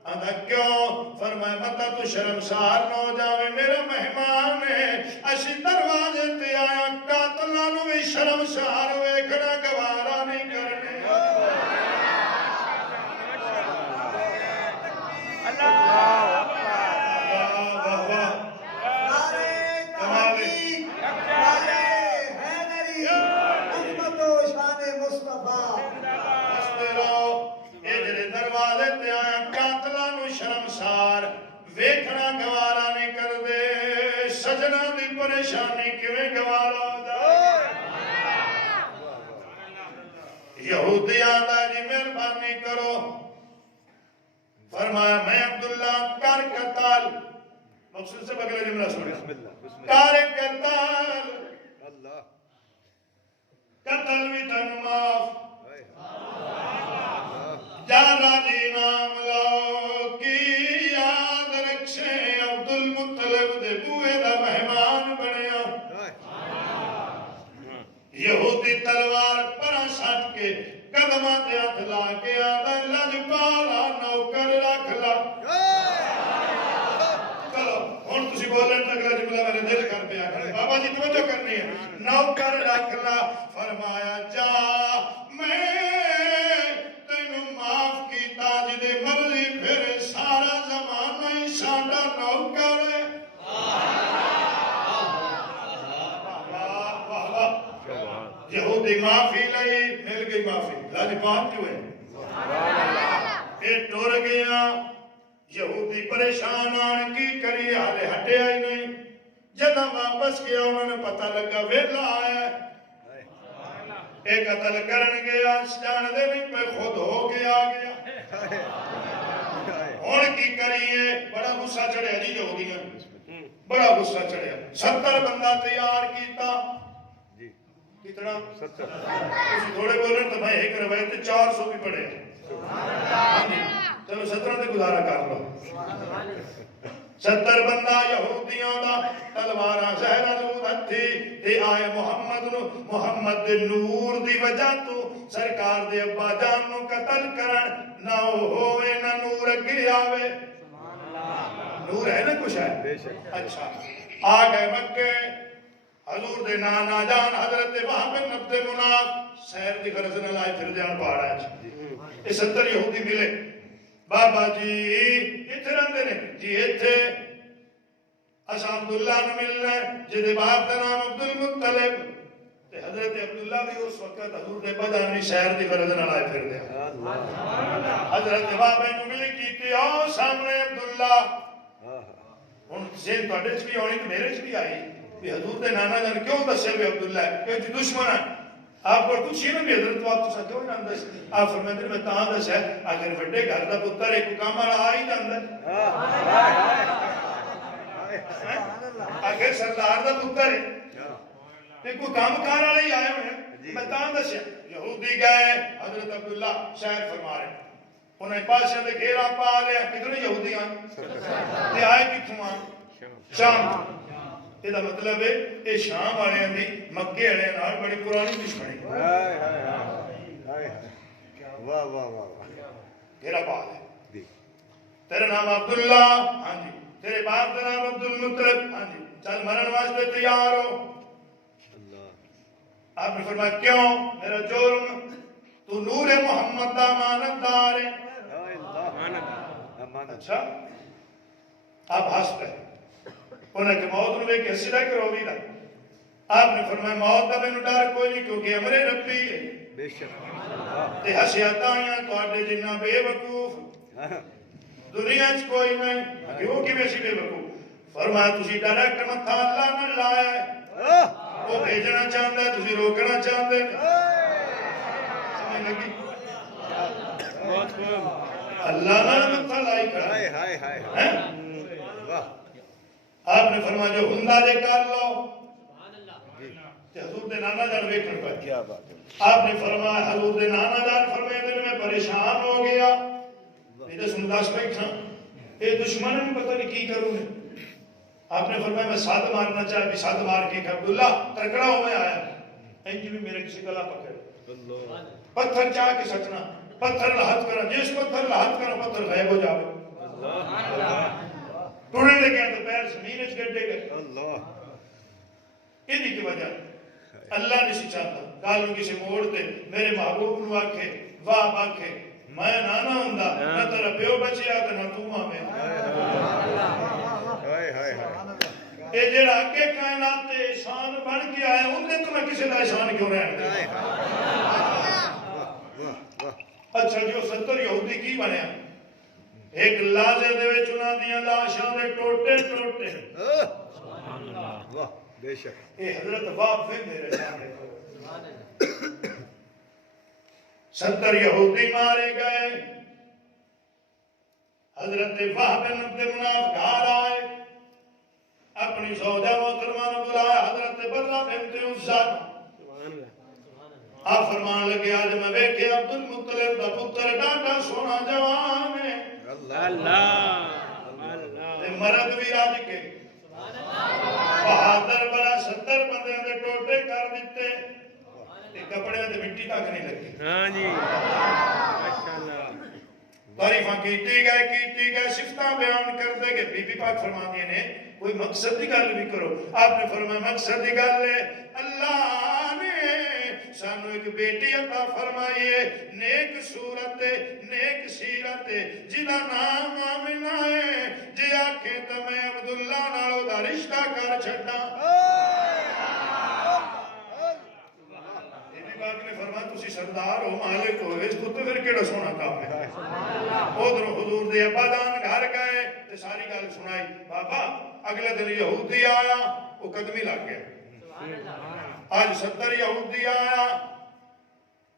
آدھا کیوں فرمایا مطا تو شرمسار نہ ہو جاوے میرا مہمان ہے اسی دروازے تے آیا قاتلہ نو بھی شرمسار ہوئے کھڑا گوارا نہیں کرنے ویکھنا گوارا نہیں کر دے سجنہ دی پریشانی کیویں گوارا ہو جائے یہودی آدھا جی مہربانی کرو فرمایا میں عبداللہ کر قتل مقصود سے اگلا جملہ سنیں بسم اللہ بسم اللہ کار قتال اللہ قتل بھی تن معاف ہائے جانا جی نام لو کی یاد رکھے عبد المطلب دے بوئے دا مہمان بنیا ہائے یہودی تلوار پرا سٹ کے قدمہ تے ہاتھ لا کے آدھا لجپالا نوکر رکھ لا چلو ہن تسی بولن تے اگلا جملہ میرے دل کر پیا کرے بابا جی توجہ کرنی ہے نوکر رکھ لا فرمایا جا میں تینوں معاف کیتا جدے مرضی پھر سارا زمانہ ہی ساڈا نوکر ہے واہ واہ واہ یہودی معافی لئی مل گئی معافی لاجپال کیوں ہے یہ ٹر گیا یہودی پریشان آن کی کری حالے ہٹے آئی نہیں جدہ واپس گیا انہوں نے پتہ لگا ویلا آیا ہے ایک قتل کرن گیا جان دے نہیں پہ خود ہو گیا آگیا اور کی کریے بڑا غصہ چڑھے جی یہودیاں بڑا غصہ چڑھے 70 بندہ تیار کیتا جی کتنا 70 کسی تھوڑے بولیں تو میں ایک روایت 400 بھی پڑھے چلو 17 تے گزارا کر لو 70 بندہ یہودیاں دا تلواراں زہرا لود ہتھی تے آئے محمد نو محمد دے نور دی وجہ تو سرکار دے ابا جان نو قتل کرن نہ ہوئے نہ نور اگے آوے نور ہے نا کچھ ہے بے شک اچھا آ گئے مکے حضور دے نانا جان حضرت وہاں پہ نبد مناف سیر دی غرض نہ لائے پھر جان پہاڑا ہے یہ 70 یہودی ملے بابا جی اتھے رہندے نے جی اتھے اسا عبداللہ نو ملنا ہے جدے باپ دا نام عبد المطلب تے حضرت عبداللہ بھی اس وقت حضور دے بدانی سیر دی غرض نہ لائے پھر دیا حضرت بابا نو ملے کیتے آؤ سامنے عبداللہ ہن ذہن تواڈے وچ بھی آنی تے میرے وچ بھی آئی بھی حضور دے نانا جان کیوں دسے بھی عبداللہ ہے کہ جی دشمن ہے آپ کو کچھ ہی نہ بھی حضرت آپ تو کیوں جان دس آپ فرماتے ہیں میں تاں دس ہے اگر وڈے گھر دا پتر ایک کام والا آ ہی جاندا اگر سردار دا پتر ہے تے کوئی کام کار والے ہی آئے ہوئے ہیں میں تاں دس یہودی گئے حضرت عبداللہ شاعر فرما رہے انہیں پاسے دے گھیرا پا لیا کتنے یہودی آئے تے آئے کتھوں آئے شام یہ دا مطلب ہے یہ شام والے دی مکے والے نال بڑی پرانی دشمنی ہائے ہائے ہائے واہ واہ واہ گھیرا پا لیا جی تیرا نام عبداللہ ہاں جی تیرے باپ کا نام عبد المطلب ہاں جی چل مرن واسطے تیار ہو اللہ آپ نے فرمایا کیوں میرا جرم تو نور محمد دا امانت دار ہے ہائے اللہ امانت اچھا آپ ہنس پہ انہیں کہ موت نو ایک حصہ کہ روی دا آپ نے فرمایا موت دا میں ڈر کوئی نہیں کیونکہ امرے ربی ہے بے شک تے ہسیاتا ہیں تواڈے جنہ بے وقوف دنیا چ کوئی نہیں کیوں کہ ویسی بے وقوف فرمایا تسی ڈائریکٹ متھا اللہ نہ لایا ہے وہ بھیجنا چاہتا ہے تسی روکنا چاہتے ہیں سمجھ لگی اللہ نہ متھا لائی کر ہائے ہائے ہائے واہ آپ نے فرمایا جو ہندا دے کر لو تے حضور دے نانا جان ویکھن پہ کیا بات ہے آپ نے فرمایا حضور دے نانا جان فرمایا دل میں پریشان ہو گیا یہ سن دس بیٹھا یہ دشمن نے پتہ نہیں کی کروں میں آپ نے فرمایا میں ساتھ مارنا چاہے بھی ساتھ مار کے کہ عبداللہ ترکڑا ہو میں آیا انج بھی میرے کسی گلا پکڑ پتھر چاہ کے سچنا پتھر لہت کرا جس پتھر لہت کرا پتھر غائب ہو جاوے ٹوڑے لے گیا تو پیر زمین اچ گڈے گئے اللہ انہی کی وجہ اللہ نے چاہتا کالوں کسی موڑتے میرے محبوب نو آکھے واہ آکھے میں نانا ہوندا نہ تیرا پیو بچیا تے نہ تو ماں میں ہائے ہائے ہائے اے جڑا اگے کائنات تے شان بن کے آیا اون دے تو میں کسی دا شان کیوں رہن دے اچھا جو 70 یہودی کی بنیا ایک لازے دے وچ انہاں دیاں لاشاں دے ٹوٹے ٹوٹے واہ بے شک اے حضرت باپ پھر میرے سامنے 70 یہودی مارے گئے حضرت وہب بن عبد مناف گھر آئے اپنی زوجہ محترمہ نے بلایا حضرت بدرہ بنت عزہ سبحان اللہ آپ فرمان لگے آج میں بیٹھے عبد المطلب دا پتر ڈاٹا سونا جوان ہے اللہ اللہ تے مرد بھی راج کے بہادر بڑا 70 بندے دے ٹوٹے کر دیتے تے کپڑے تے مٹی تک نہیں لگی ہاں جی ماشاءاللہ تعریفاں کیتی گئے صفتاں بیان کرتے کہ بی بی پاک فرماتی نے کوئی مقصد دی گل بھی کرو آپ نے فرمایا مقصد دی گل ہے اللہ نے سانو ایک بیٹی عطا فرمائی ہے نیک صورت ہے نیک سیرت ہے جدا نام آمنہ ہے جی آنکھیں تو میں عبداللہ نالو دا رشتہ کر چھڑا پاک نے فرمایا تسی سردار ہو مالک ہو اس کو تو پھر کیڑا سونا کام ہے ادھر حضور دے ابا جان گھر گئے تے ساری گل سنائی بابا اگلے دن یہودی آیا وہ قدمی لگ گیا آج 70 یہودی آیا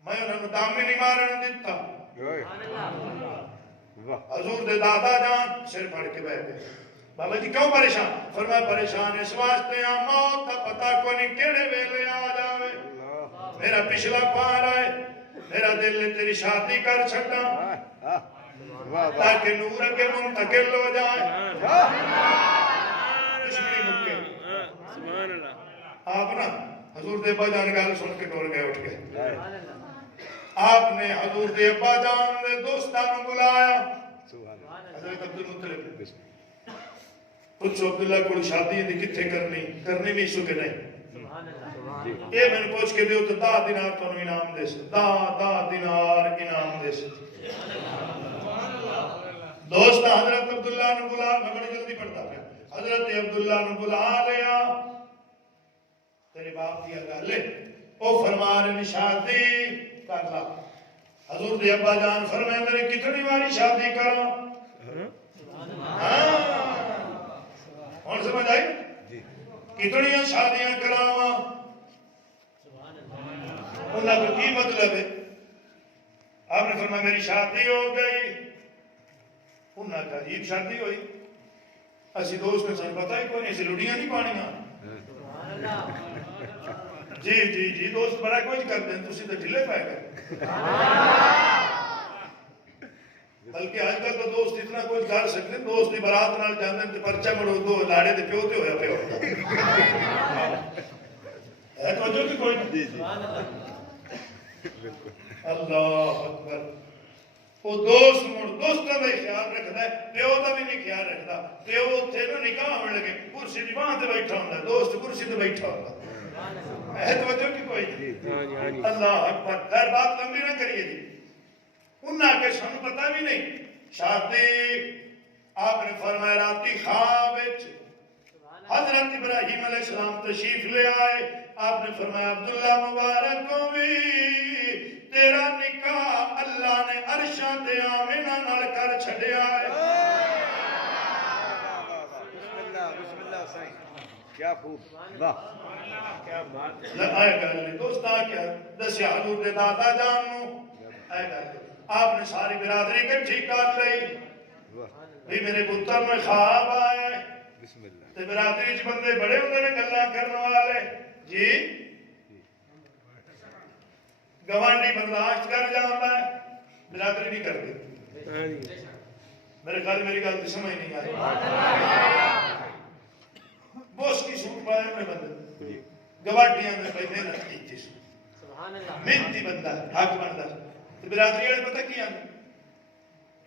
میں انہوں نے دامی نہیں مارن دیتا حضور دے دادا جان سر پھڑ کے بیٹھ گئے بابا جی کیوں پریشان فرمایا پریشان اس واسطے ہیں موت کا پتہ کو نہیں کیڑے ویلے آ جاوے میرا پچھلا پار آئے میرا دل نے تیری شادی کر چھٹا تاکہ نور کے منتقل ہو جائے دشمنی مکے سبحان اللہ آپ نا حضور دے ابا جان گال سن کے ٹور گئے اٹھ گئے آپ نے حضور دے ابا جان دے دوستانوں بلایا حضرت عبد المطلب پوچھو عبداللہ کو شادی دی کتھے کرنی بھی سو کے نہیں یہ میں نے پوچھ کے دیو تو 10 دینار تو انعام دے سے 10 دینار انعام دے سے دوست حضرت عبداللہ نے بلا میں بڑی جلدی پڑھتا پیا حضرت عبداللہ نے بلا لیا تیرے باپ دیا گالے او فرمان شادی کر لا حضور دے ابا جان فرمائے میرے کتنی باری شادی کرا اور سمجھ آئی کتنی شادیاں کراوا انہاں کو کی مطلب ہے آپ نے فرمایا میری شادی ہو گئی انہاں کا عجیب شادی ہوئی اسی دوست نے سن پتہ ہی کوئی نہیں لڑیاں نہیں پانیاں جی دوست بڑا کچھ کرتے ہیں تسی تو ڈھلے پائے گئے بلکہ آج کل تو دوست اتنا کچھ کر سکتے ہیں دوست دی برات نال جاندے تے پرچہ مڑو دو لاڑے تے پیو تے ہویا پیا ہے توجہ کہ کوئی نہیں اللہ اکبر وہ دوست مڑ دوستاں دا خیال رکھدا ہے پیو دا بھی نہیں خیال رکھدا پیو اوتھے نا نکاح ہون لگے کرسی دی باں تے بیٹھا ہوندا دوست کرسی تے بیٹھا ہوندا ہے توجہ کہ کوئی نہیں اللہ اکبر خیر بات لمبی نہ کریے جی انہاں کے سن پتہ بھی نہیں شادی آپ نے فرمایا راتی خواب وچ حضرت ابراہیم علیہ السلام تشریف لے آئے آپ نے فرمایا عبداللہ مبارک کو بھی تیرا نکاح اللہ نے عرشاں تے آمینہ نال کر چھڈیا ہے بسم اللہ سائیں کیا خوب واہ کیا بات ہے آئے گل دوستاں کیا دسیا حضور دے دادا جان نو آئے گل آپ نے ساری برادری کٹھی کر لئی بھی میرے پتر میں خواب آئے بسم اللہ تے برادری چ بندے بڑے ہوندے نے گلاں کرن والے جی گوانڈی برداشت کر جاندا ہے برادری نہیں کرتی ہاں جی میرے خیال میری گل سمجھ نہیں آئی بوس کی سوٹ پایا میں بندے گواڈیاں نے بھائی محنت کی تھی محنتی بندہ حق بندہ تو برادری والے پتہ کی آنے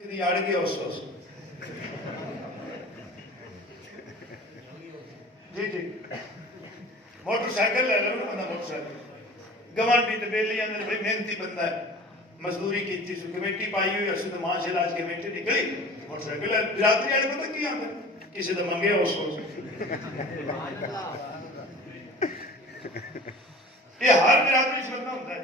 کہ اڑ گیا اس جی موٹر سائیکل لے لو نا بندہ موٹر سائیکل گوانڈی تے بیلی اندر بھائی محنتی بندہ ہے مزدوری کی تھی سو کمیٹی پائی ہوئی اسی تو ماں سے علاج کمیٹی نکلی موٹر سائیکل برادری والے پتہ کی آنے کسی تو منگے اس یہ ہر برادری سے بندہ ہوتا ہے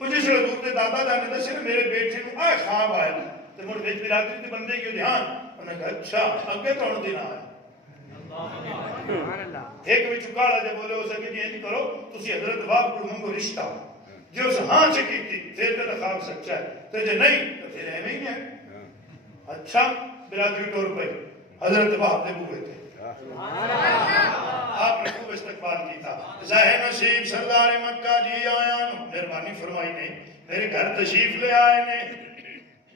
کچھ اس حضور دے دادا جان نے دسے میرے بیٹے نو آ خواب آیا تے مڑ وچ برادری تے بندے کیوں دھیان انہاں کہا اچھا اگے تو دن آیا ایک وچ کالا جے بولے ہو سکے جی نہیں کرو تسی حضرت باپ کو منگو رشتہ جو اس ہاں سے کیتی پھر تے خواب سچا ہے تے جے نہیں تو پھر ایویں ہی ہے اچھا برادری ٹور پئی حضرت باپ دے بوئے تھے آپ نے خوب استقبال کیتا ظاہر نصیب سردار مکہ جی آیا نو مہربانی فرمائی نے میرے گھر تشریف لے آئے نے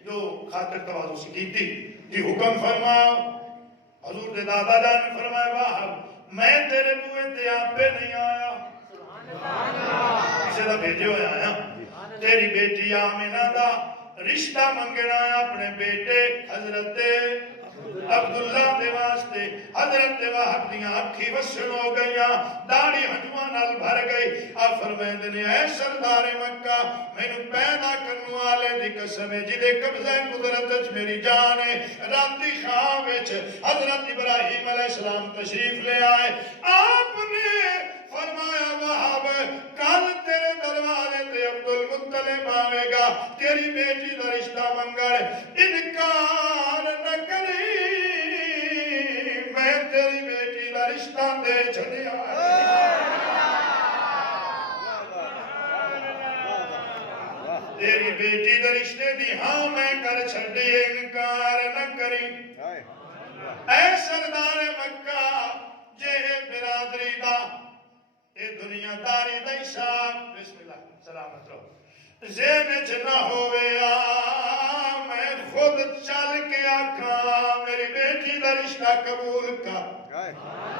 جو خاطر توازو سے کی تھی جی حکم فرماؤ حضور دے دادا جان نے فرمایا واہ میں تیرے بوئے تے آپ پہ نہیں آیا کسے دا بھیجے ہوئے آیا تیری بیٹی آمینہ دا رشتہ منگنا ہے اپنے بیٹے حضرت عبداللہ دے واسطے حضرت وحب دیاں اکھی وسن ہو گئیاں داڑی ہنجوان نال بھر گئی آپ فرمائندے نے اے سردار مکہ میں نے پیدا کرنو والے دی قسم ہے جدے قبضہ قدرت میری جان ہے راتی خواہ وچ حضرت ابراہیم علیہ السلام تشریف لے آئے آپ نے فرمایا وحب کل تیرے دروازے تے عبدالمطلب آوے گا تیری بیٹی دا رشتہ منگڑ انکار نہ کری میں تیری بیٹی دا رشتہ دے چھڑے تیری بیٹی دا رشتے دی ہاں میں کر چھڑے انکار نہ کری اے سردار مکہ جے برادری دا اے دنیا داری دا حساب بسم اللہ سلامت رہو ذہن چ نہ ہوئے میں خود چل کے آکھاں میری بیٹی دا رشتہ قبول کر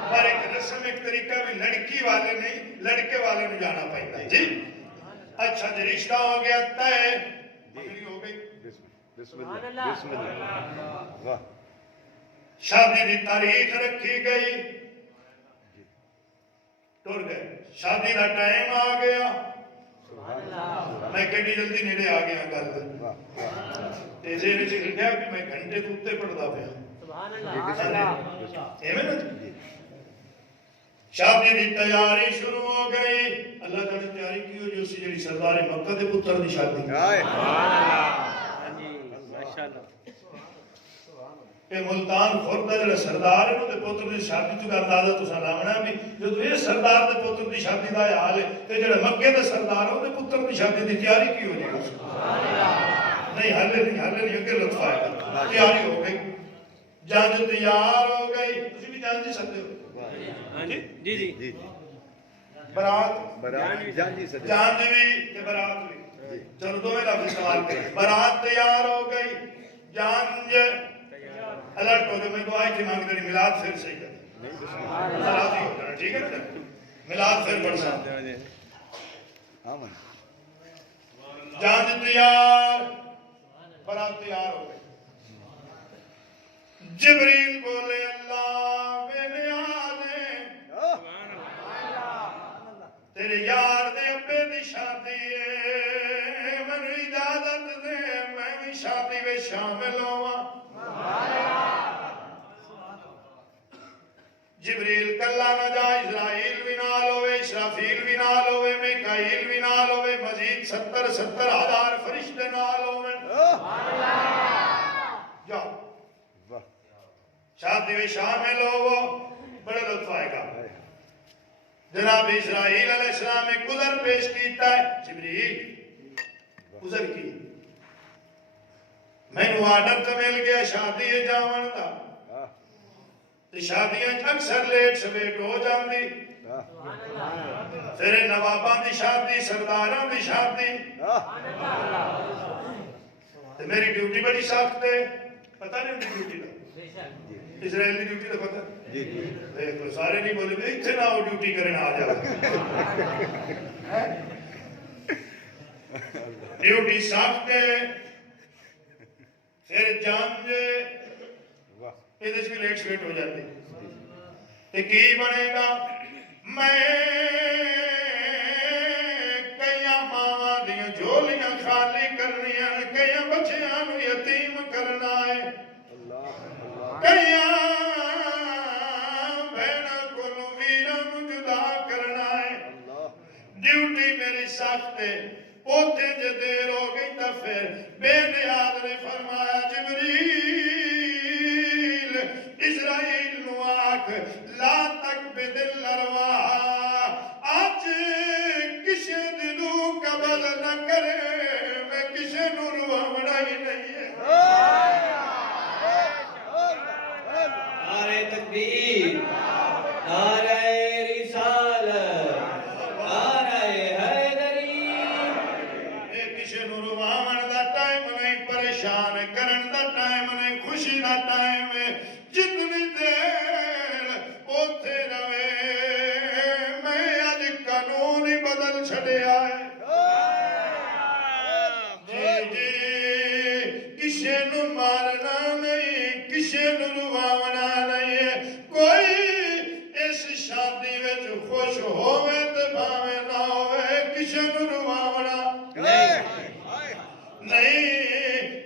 پر ایک رسم ایک طریقہ بھی لڑکی والے نہیں لڑکے والے نہیں جانا پائتا جی اچھا جی رشتہ ہو گیا تے مگری ہو گئی بسم اللہ بسم اللہ واہ شادی دی تاریخ رکھی گئی ٹر گئے شادی دا ٹائم آ گیا میں کڑی جلدی نیڑے آ گیا گل تیزے نے چکل گیا کہ میں گھنٹے دوتے پڑھتا پیا شادی دی تیاری شروع ہو گئی اللہ تعالی تیاری کی ہو جو سی جڑی سردار مکہ دے پتر دی شادی کہ ملتان خورد جڑا سردار ہے تے پتر دی شادی تو اندازہ تو سلامنا بھی جو یہ سردار دے پتر دی شادی دا حال ہے تے جڑا مکے دے سردار ہو تے پتر دی شادی دی تیاری کی ہو جائے نہیں حلے نہیں کہ لطف آئے گا تیاری ہو گئی جانج تیار ہو گئی تسی بھی جان جی سکتے ہو جی جی برات جان جی سکتے جانج بھی تے برات بھی چلو دو میں لفظ سوال کریں برات تیار ہو گئی جانج الرٹ ہو گئے میں دعائی کی مانگ دیں ملاد پھر صحیح کریں راضی ہو جانا ٹھیک ہے ملاد پھر پڑھ سکتے جانج تیار برات تیار ہو گئی جبریل بولے اللہ بے نیاز ہے تیرے یار دے ابے دی شادی ہے من اجازت دے میں بھی شادی میں شامل ہوا جبریل کلا نہ جا اسرائیل بھی نال ہوئے اسرافیل بھی نال ہوئے میکائیل بھی نال ہوئے مزید 70 ہزار فرشتے نال ہوئے جاؤ شادی میں شامل ہو بڑا لطف آئے گا جناب اسرائیل علیہ السلام ایک گزر پیش کیتا ہے جبریل گزر کی میں نے آرڈر تو مل گیا شادی ہے جاون دا شادیاں اکثر لیٹ سویٹ ہو جاندی پھر نواباں دی شادی سرداراں دی شادی میری ڈیوٹی بڑی سخت ہے پتہ نہیں ان ڈیوٹی دا اسرائیل دی ڈیوٹی دا پتہ سارے نہیں بولے بھئی اتنے نہ ہو ڈیوٹی کرنے آ جا ڈیوٹی سخت ہے پھر جان جے یہ دیش بھی لیٹ سویٹ ہو جاتی تو کی بنے گا میں کئیاں ماما دیاں جھولیاں خالی کرنیاں کئیاں بچیاں نو یتیم کرنا ہے کئیاں بہنا کو نو ویران جدا کرنا ہے ڈیوٹی میری سخت ہے اوتے جے دیر ہو گئی تا پھر بے نیاز نے فرمایا جبریل اسرائیل نو آکھ لا تک بدل ارواح آپ دا ٹائم ہے جتنی دیر اوتھے رہے میں اج قانون ہی بدل چھڑیا ہے جی کسے نو مارنا نہیں کسے نو رواونا نہیں ہے کوئی اس شادی وچ خوش ہووے تے بھاوے نہ ہووے کسے نو رواونا نہیں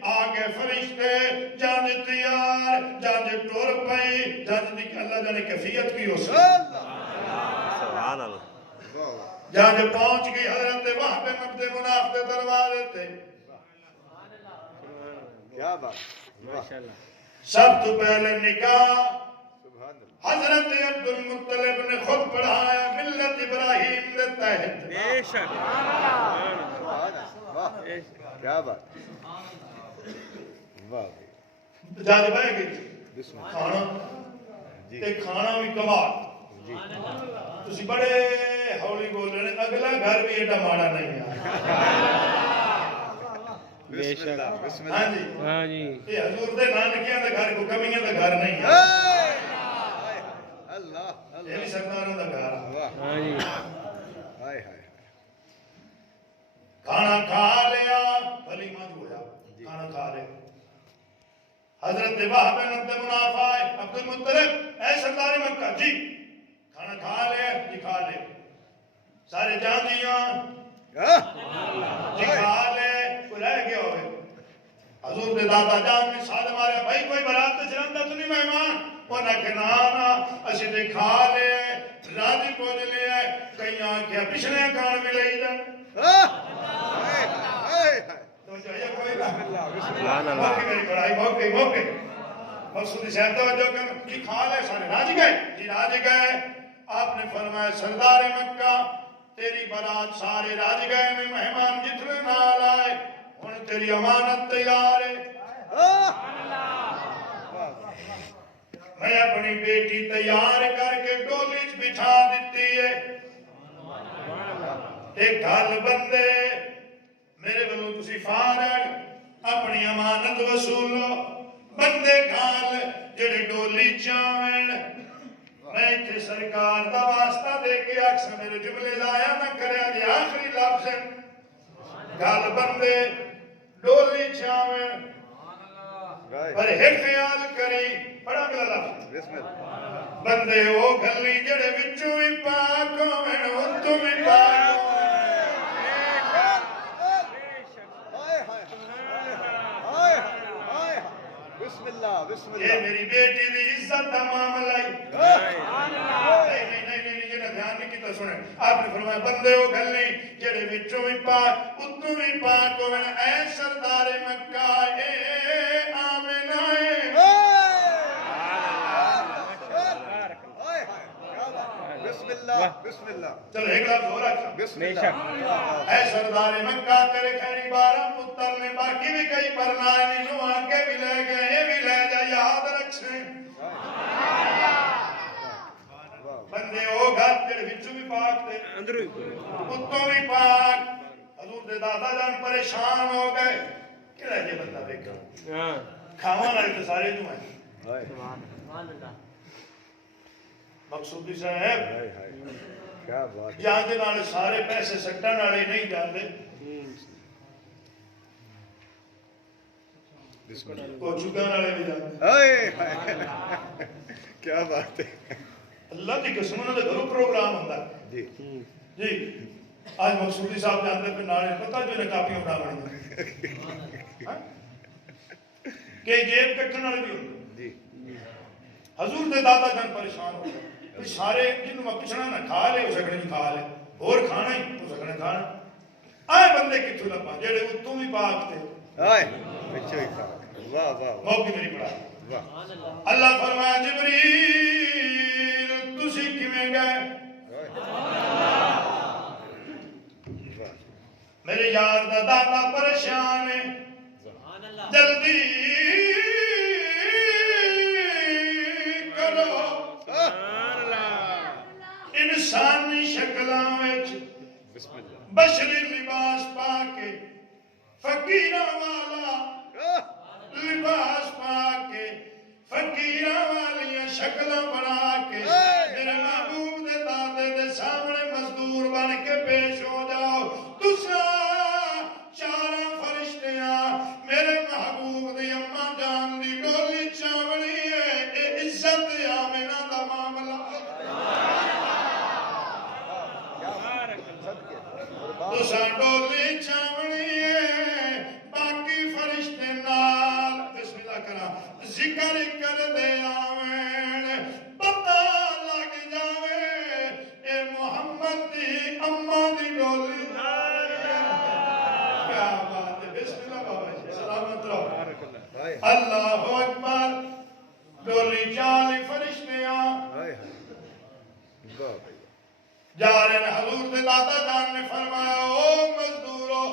آگے فرشتے جانج تیار جانج ٹور پئی جانج دی کہ اللہ جانے کیفیت کی ہو سکتی سبحان اللہ جانج پہنچ گئی حضرت وہاں پہ مبد منافع دروازے تھے کیا بات واہ ماشاءاللہ سب تو پہلے نکاح سبحان اللہ حضرت عبد المطلب نے خود پڑھایا ملت ابراہیم نے تحت بے شک سبحان اللہ واہ کیا بات واہ جانج بہ گئی بسم اللہ کھانا جی تے کھانا بھی کمال جی تسی بڑے ہولی بول رہے ہیں اگلا گھر بھی ایڈا ماڑا نہیں ہے بسم اللہ بسم ہاں اللہ جی ہاں جی یہ حضور دے نانکیاں دا گھر کو کمیاں دا گھر نہیں ہے اللہ یہ بھی اللہ سرداروں دا گھر واہ ہاں جی ہائے ہائے کھانا کھا لیا ولیمہ جو ہوا کھانا کھا لیا حضرت وہب بن عبد منافع عبد المطلب اے سردار مکہ جی کھانا کھا لیا جی کھا لے سارے جان دیاں جی کھا لے کوئی رہ گیا ہوئے حضور دے دادا جان میں ساتھ مارے بھائی کوئی برات تے چلندا تو نہیں مہمان وہ نہ کہ نا اسی تے کھا لے راضی پہنچ لے کئی آنکھیں پچھلے کان بھی لئی جان تو چاہیے کوئی نہ سبحان اللہ موقع میری بڑائی موقع مقصودی صاحب توجہ کر جی کھا لے سارے راضی گئے جی راضی گئے آپ نے فرمایا سردار مکہ تیری برات سارے راضی گئے میں مہمان جتنے نال آئے ان تیری امانت تیار ہے میں اپنی بیٹی تیار کر کے ڈولی بٹھا دیتی ہے ایک گل بندے میرے بلو تسی فارغ اپنی امانت وصولو بندے گال جڑے ڈولی چاوین میں اتھے سرکار دا واسطہ دے کے اکثر میرے جملے ضائع نہ کرے دی آخری لفظ گل بندے ڈولی چاوین پر ایک خیال کری بڑا اگلا لفظ بسم اللہ بندے وہ گلی جڑے وچوں ہی پاک ہوویں اتوں بھی پاک بسم اللہ بسم یہ اللہ میری بیٹی دی عزت دا معاملہ ہے نہیں یہ نہ دھیان نہیں کیتا سنے آپ نے فرمایا بندے ہو گلی جڑے وچوں ہی پاک اتوں بھی پاک ہوویں اے سردار مکہ اے آمنہ بسم اللہ بسم اللہ چلو ایک لفظ ہو رکھا بسم بے اللہ شک اے سردار مکہ تیرے خیری 12 پتر نے باقی بھی کئی پرنائے نو آگے بھی لے گئے یہ بھی لے جا یاد رکھیں بندے ہو گھر تیرے وچوں بھی پاک تھے اندر ہی اتوں بھی پاک حضور دے دادا جان پریشان ہو گئے کہڑا یہ بندہ دیکھا ہاں کھاواں والے تو سارے جو ہیں ہائے مقصودی صاحب ہائے ہائے کیا بات ہے جان دے نال سارے پیسے سٹن والے نہیں جاندے بسم اللہ کو چکان والے بھی جاندے ہائے ہائے کیا بات ہے اللہ کی قسم نال گھروں پروگرام ہوندا ہے جی جی آج مقصودی صاحب جانتے پہ نالے پتہ جو نے کاپیاں بنا بنی کہ جیب کٹھن والے بھی ہوندے جی حضور دے دادا جان پریشان ہو گئے سارے جن میں پچھنا نہ کھا لے اس اگڑے کھا لے اور کھانا ہی اس اگڑے کھانا آئے بندے کتھوں لبا جڑے اتوں بھی پاک تھے ہائے بچو ہی پاک واہ واہ موقع میری پڑھا واہ اللہ فرمایا جبریل تسی کیویں گئے واہ میرے یار دا دادا پریشان ہے جلدی کرو انسانی شکلاں وچ بسم اللہ بشری لباس پا کے فقیراں والا لباس پا کے ذکر کر دے آویں پتہ لگ جاوے اے محمد دی اماں دی ڈولی کیا بات ہے بسم اللہ بابا جی سلامت رہو اللہ اکبر ڈولی چالی فرشتے ہائے ہائے واہ بھائی جا رہے ہیں حضور دے دادا جان نے فرمایا او مزدورو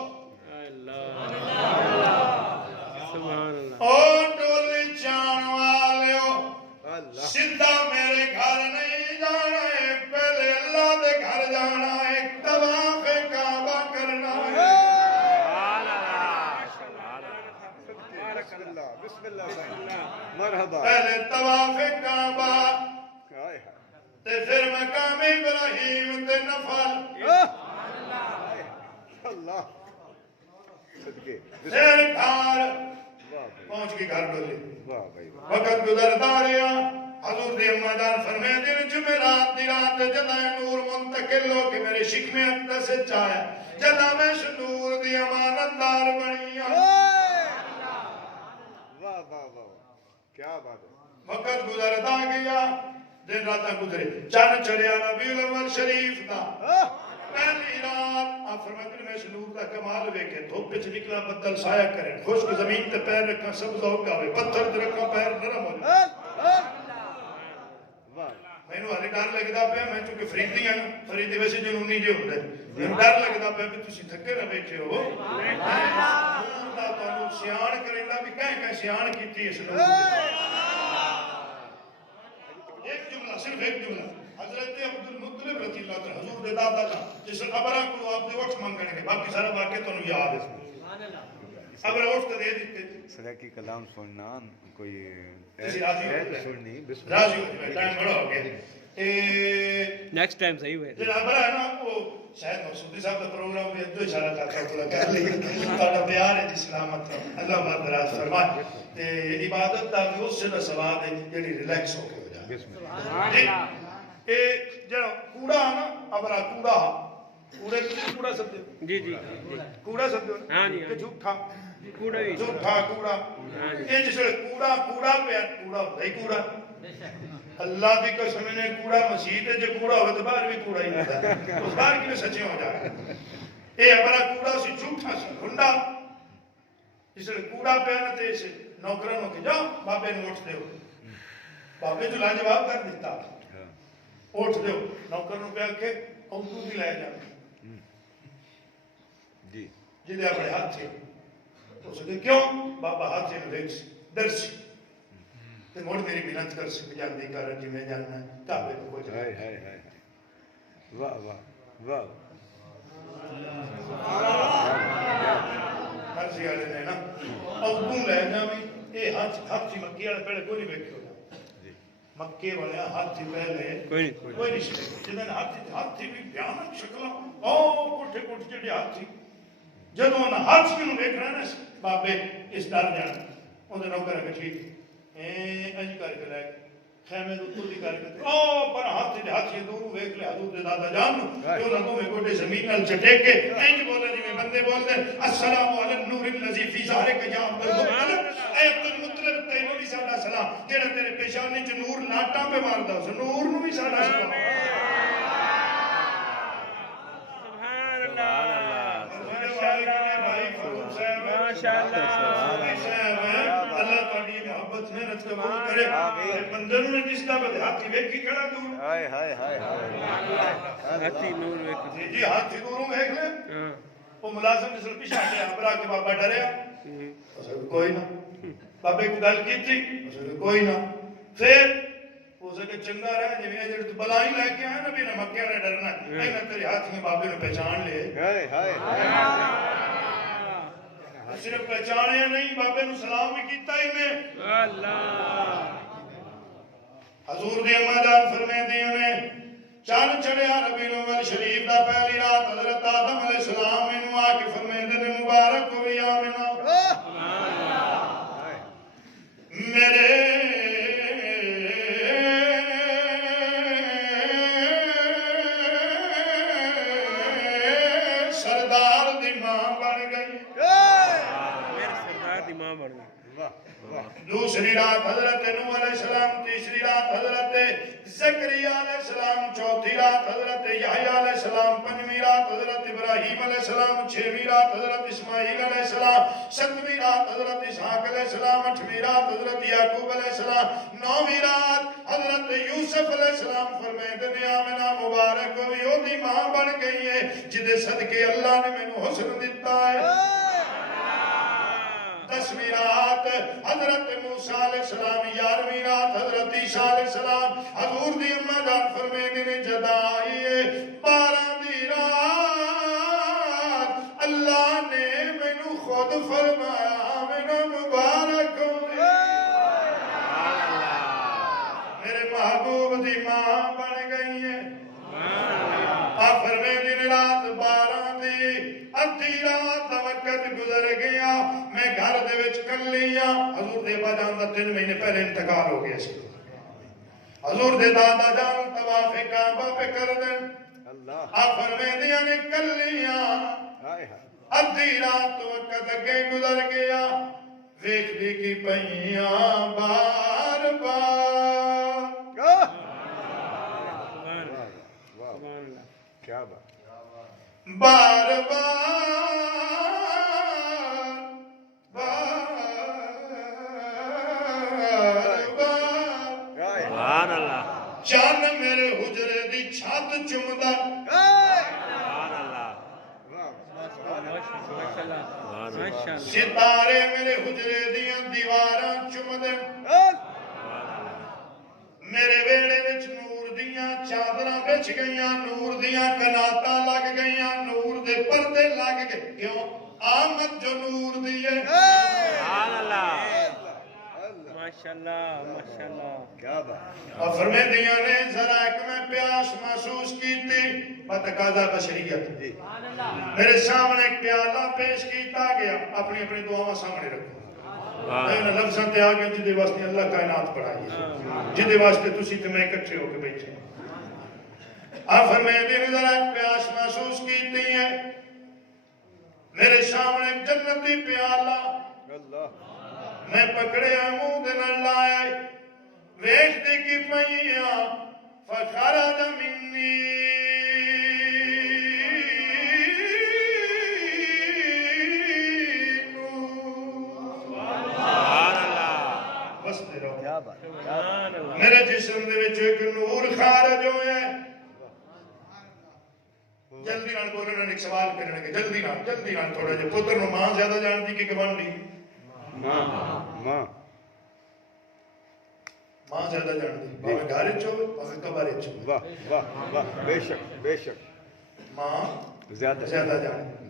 او ڈولی چان والیو اللہ سدھا میرے گھر نہیں جانا ہے پہلے اللہ دے گھر جانا ہے طواف کعبہ کرنا ہے بسم اللہ بھائی مرحبا پہلے طواف کعبہ ہائے ہائے تے پھر مقام ابراہیم تے نفل اللہ صدقے پھر گھر واہ بھائی پہنچ کے گھر ڈولی واہ بھائی واہ وقت گزرتا رہا حضور دی اماں جان فرمائے دن جمعرات دی رات جدا نور منتقل ہو کے میرے شکم اقدس سے چاہے جدا میں نور دی امانت دار بنی واہ واہ واہ کیا بات ہے وقت گزرتا گیا دن رات گزرے چند چڑھیا ربیع الاول شریف دا پہلی رات آپ فرماتے ہیں میں نور دا کمال ویکھے دھوپ وچ نکلا بدل سایہ کرے خشک زمین تے پیر رکھا سبز ہو گیا پتھر تے رکھا پیر نرم ہو جائے مینوں ہلے ڈر لگدا پیا میں چونکہ فریدی ہاں فریدی ویسے جنونی جو ہوندا مینوں ڈر لگدا پیا کہ تسی تھکے نہ بیٹھے ہو نور دا تانوں سیاਣ کریندا بھی کہیں سیاණ کیتی اس نور ایک جملہ صرف ایک جملہ حضرت عبد المطلب رضی اللہ عنہ حضور دے دادا جان جس ابرا کو آپ دے وقت منگنے کے باقی سارا واقعہ تانوں یاد ہے ابرا وقت دے دیتے سلیکی کلام سننا کوئی کسی راضی ہے ہو تو جائے سننی بسم راضی ہو جائے ٹائم بڑا ہو گیا نیکسٹ ٹائم صحیح ہوئے جناب ابرا ہے نا وہ شاید مقصودی صاحب کا پروگرام بھی جو اشارہ کرتا ہے تو کر لیکن تھوڑا پیار ہے جی سلامت اللہ بات دراز فرمائے تے عبادت دا بھی اس سے ثواب ہے جڑی ریلیکس ہو کے ہو جائے بسم اللہ جی اے جڑا کوڑا ہے نا ابرا کوڑا کوڑے کو کوڑا سمجھو جی جی کوڑا سمجھو ہاں جی کہ جھوٹا کوڑا بھی جھوٹا کوڑا یہ جس کوڑا کوڑا پہ کوڑا ہوتا ہی کوڑا اللہ دی قسم نے کوڑا مسجد ہے جو کوڑا ہوئے تو باہر بھی کوڑا ہی ہوتا ہے تو باہر کی سچے ہو جائے اے ہمارا کوڑا سی جھوٹا سی گھنڈا جس کوڑا پہ نہ تے سے نوکرانوں کے جاؤ بابے نے اٹھ دیو بابے جو لاجواب کر دیتا اٹھ دیو نوکروں پہ کے اردو بھی لے جانے جی جدے اپنے ہاتھ سے تو سکے کیوں بابا ہاتھ سے دیکھ سی درسی تے موڑ میری محنت کر سکے جاندی کر جی میں جاننا ہے کعبے کو کوئی ہائے ہائے ہائے واہ واہ واہ مرضی والے نے نا اردو لے جا بھی اے ہاتھ سی مکی والے پہلے کوئی نہیں بیٹھے مکے والے ہاتھ ہی پہلے کوئی نہیں سکے جنہیں ہاتھ ہی بھی بیانک شکلہ کٹھے کٹھے جڑے ہاتھ ہی جدو انہیں ہاتھ ہی انہوں دیکھ رہے ہیں بابے اس ڈر جانا انہیں نوکر ہے کہ ٹھیک انج کر کے لے خیمے دو تلی کر کے پر ہاتھ ہی دور ویک لے حضور دے دادا جان جو لگوں میں گوٹے زمین نال چٹیک کے انج بولے جی میں بندے بول دے السلام علی النور الذی فی ظہرک یا عبد المطلب اے عبد المطلب تینوں بھی ساڈا سلام جڑا تیرے پیشانی چ نور لاٹاں پہ ماردا اس نور نو بھی ساڈا سلام اللہ تعالی محبت محنت قبول کرے بندر نے جس کا ہاتھی ویکھی کھڑا دور ہائے ہائے ہائے ہاتھی نور ویکھ جی جی ہاتھی دوروں ویکھ لے وہ ملازم جس پیچھے ہٹے ابرا کے بابا ڈریا کوئی نہ بابے کو گل کیتی کوئی نہ پھر وہ سکے چنگا رہے جویں جڑ تو بلائی لے کے آیا نبی نے مکے نے ڈرنا اے نہ تیرے ہاتھ میں بابے نے پہچان لے ہائے ہائے صرف پہچانے نہیں بابے نو سلام بھی کیتا ہی میں اللہ حضور دی اماں جان فرمیندیاں نے چند چڑھیا ربیع الاول شریف دا پہلی رات حضرت آدم علیہ السلام انہوں آ کے فرمیندے نے مبارک ہو یا آمنہ میرے سردار دی ماں بن گئی میرے سردار دی ماں بن گئی دوسری رات رات حضرت نوح علیہ السلام، تیسری رات حضرت زکریا علیہ السلام، چوتھی رات حضرت یحییٰ علیہ السلام، پنجویں رات حضرت ابراہیم علیہ السلام، چھویں رات حضرت اسماعیل علیہ السلام، ساتویں رات حضرت اسحاق علیہ السلام، آٹھویں رات حضرت یعقوب علیہ السلام، نویں رات حضرت یوسف علیہ السلام۔ فرمائے نے آمنہ مبارک ہوئی او دی ماں بن گئی ہے جدے صدقے اللہ نے مینوں حسن دیتا ہے۔ 10ویں رات حضرت موسیٰ علیہ السلام، 11ویں رات حضرت عیسیٰ علیہ السلام۔ حضور دی اماں جان فرمیندی نے جدا آئیے 12 دی رات اللہ نے مینوں خود فرمایا مینوں مبارک ہوئے میرے محبوب دی ماں بن گئی ہے۔ آپ فرمیندی نے رات 12 دی ادھی رات دا وقت گزر گیا، میں گھر دے وچ کلی ہاں۔ حضور دے ابا جان دا 3 مہینے پہلے انتقال ہو گیا سی۔ حضور دے دادا جان طواف کعبہ پہ کر دیں، آپ فرمیندیاں نے کلی ہاں۔ ادھی رات وقت اگے گزر گیا، ویکھ دی کی پئیاں بار بار کیا بات، بار بار بار بار سبحان اللہ، چن میرے حجرے دی چھت چمدا، سبحان اللہ، ماشاءاللہ، ستارے میرے حجرے دیاں دیواراں چمدے، میرے ویڑے وچ نور دیاں چادراں بچ گئیاں، نور دیاں کناتاں لگ گئیاں، نور دے پردے لگ گئے۔ کیوں؟ آمد جو نور دی ہے۔ سبحان اللہ، ماشاءاللہ، ماشاءاللہ، کیا بات، اور فرمیندیاں نے ذرا ایک میں پیاس محسوس کی تھی بتقاضا بشریت، میرے سامنے ایک پیالہ پیش کیتا گیا، اپنی اپنی دعاواں سامنے رکھو۔ میں لفظاں تے آگے جدے واسطے اللہ کائنات بڑھائی ہے، جدے واسطے تسی تے میں اکٹھے ہو کے بیٹھے ہیں۔ آپ فرمیندی نے ذرا ایک پیاس محسوس کیتی ہے، میرے سامنے ایک جنتی پیالہ میں پکڑے منہ دے نال لائے، ویکھدی کی پئیاں فخرج منی کیا بات، میرے جسم دے وچ ایک نور خارج ہویا ہے۔ جلدی نال بولنا، ایک سوال کرنے لگے، جلدی نال تھوڑا جہا۔ پتر نو ماں زیادہ جانتی کہ گوانڈی؟ ماں ماں زیادہ جانتی، باویں گھر وچ ہوے باویں قبر وچ ہوے، واہ واہ واہ، بے شک بے شک، ماں زیادہ زیادہ جانتی۔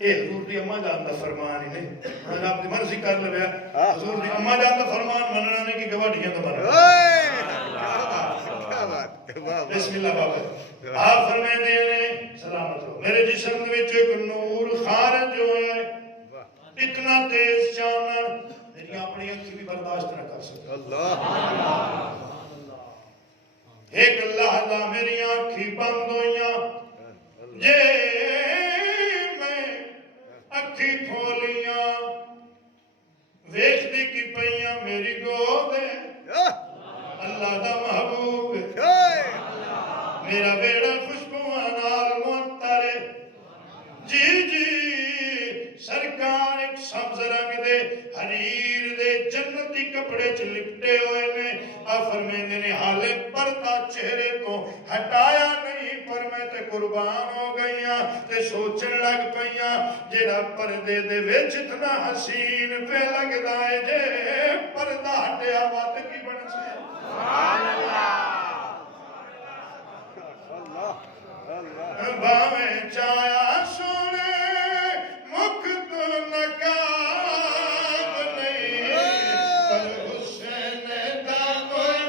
اے حضور دی اماں جان دا فرمان ہی نہیں، ہن آپ دی مرضی کر لویا۔ حضور دی اماں جان دا فرمان مننا نہیں کہ گواڈیاں دا مننا۔ کیا بات، واہ بسم اللہ بابا۔ آپ فرمیندے نے سلامت ہو، میرے جسم دے وچ ایک نور خارج ہویا ہے، اتنا تیز چانن میری اپنی اکھی بھی برداشت نہ کر سکتا۔ اللہ، ایک لحظہ میری آنکھی بند ہوئیاں، جے میں اکھی کھولیاں، ویکھدی کی پئیاں میری گود ہے، اللہ دا محبوب میرا ویڑا خوشبواں نال معطر ہے۔ جی جی سرکار ایک سبز رنگ دے حریر دے جنتی کپڑے چ لپٹے ہوئے نے۔ آپ فرمیندے نے حالے پردہ چہرے تو ہٹایا نہیں، پر میں تے قربان ہو گئیاں تے سوچن لگ پئیاں جیڑا پردے دے وچ اتنا حسین پہ لگدا ہے، جے پردہ ہٹیا وات کی بن سے۔ سبحان اللہ، باویں چایا سونے مکھ تو نقاب نہیں، پر حسین دا مڑ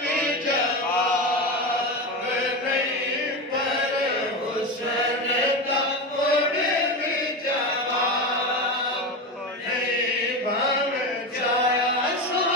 بھی جواب نہیں، پر حسین دا مڑ بھی جواب نہیں۔ باویں چایا سونے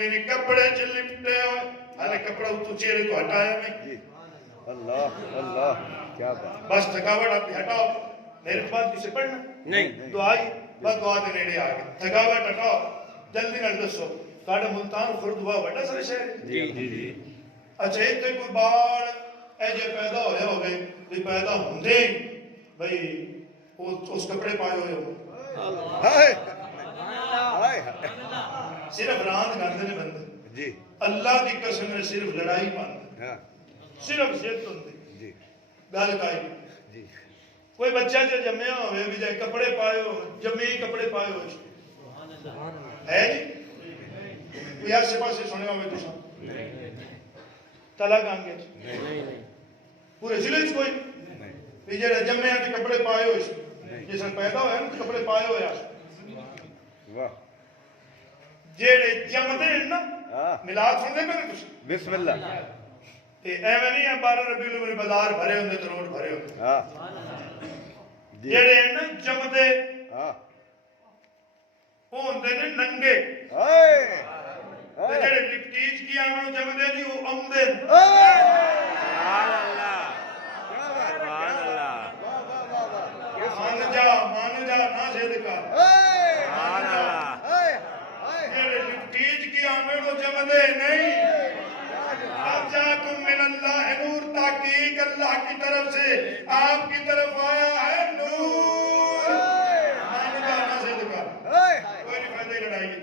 دن کپڑے چ لپٹے ہوئے ہر کپڑا تو چہرے تو ہٹایا نہیں جی اللہ اللہ کیا بات بس تھکاوٹ آپ ہٹاؤ میرے بعد کسے پڑھنا نہیں دعا ہی بس دعا دے نیڑے آ گئے تھکاوٹ ہٹاؤ جلدی نال دسو ساڈا ملتان خردوا بڑا سارا شہر ہے جی جی جی اچھا اتنے کوئی باڑ ایجے پیدا ہویا ہوگئے بھی پیدا ہوندے ہی بھئی اس کپڑے پائے ہوئے ہو ہائے ہائے صرف راند کرتے نے بندے جی اللہ کی قسم نے صرف لڑائی پاندے ہاں صرف زد ہوندی جی گل کائی جی کوئی بچہ جو جمعہ ہوئے بھی جائے کپڑے پائے ہو جمعی کپڑے پائے ہوئے ہے جی کوئی آسے پاسے سنے ہوئے تو سا تلا گانگے پورے ضلع کوئی بھی جڑے جمعہ کے کپڑے پائے ہوئے جس نے پیدا ہوئے نا کپڑے پائے ہوئے واہ جڑے جمدے ہیں نا ہاں ملاد سن دے میں کچھ بسم اللہ ایویں نہیں ہے 12 ربیع الاول بازار بھرے ہوندے تے روڈ بھرے ہوندے ہاں جی جڑے ہیں نا جمدے ہاں وہ ہوندے نے ننگے ہائے تے جڑے لپٹیج کی آنوں جمدے نہیں وہ اوندے سبحان اللہ سبحان اللہ مان جا نہ زید کر سبحان اللہ جڑے لپٹیج کی آنوں کو جمدے نہیں اب جاکم من اللہ نور تحقیق اللہ کی طرف سے آپ کی طرف آیا ہے نور مان جا نہ زید کر کوئی نہیں فائدہ لڑائی ہے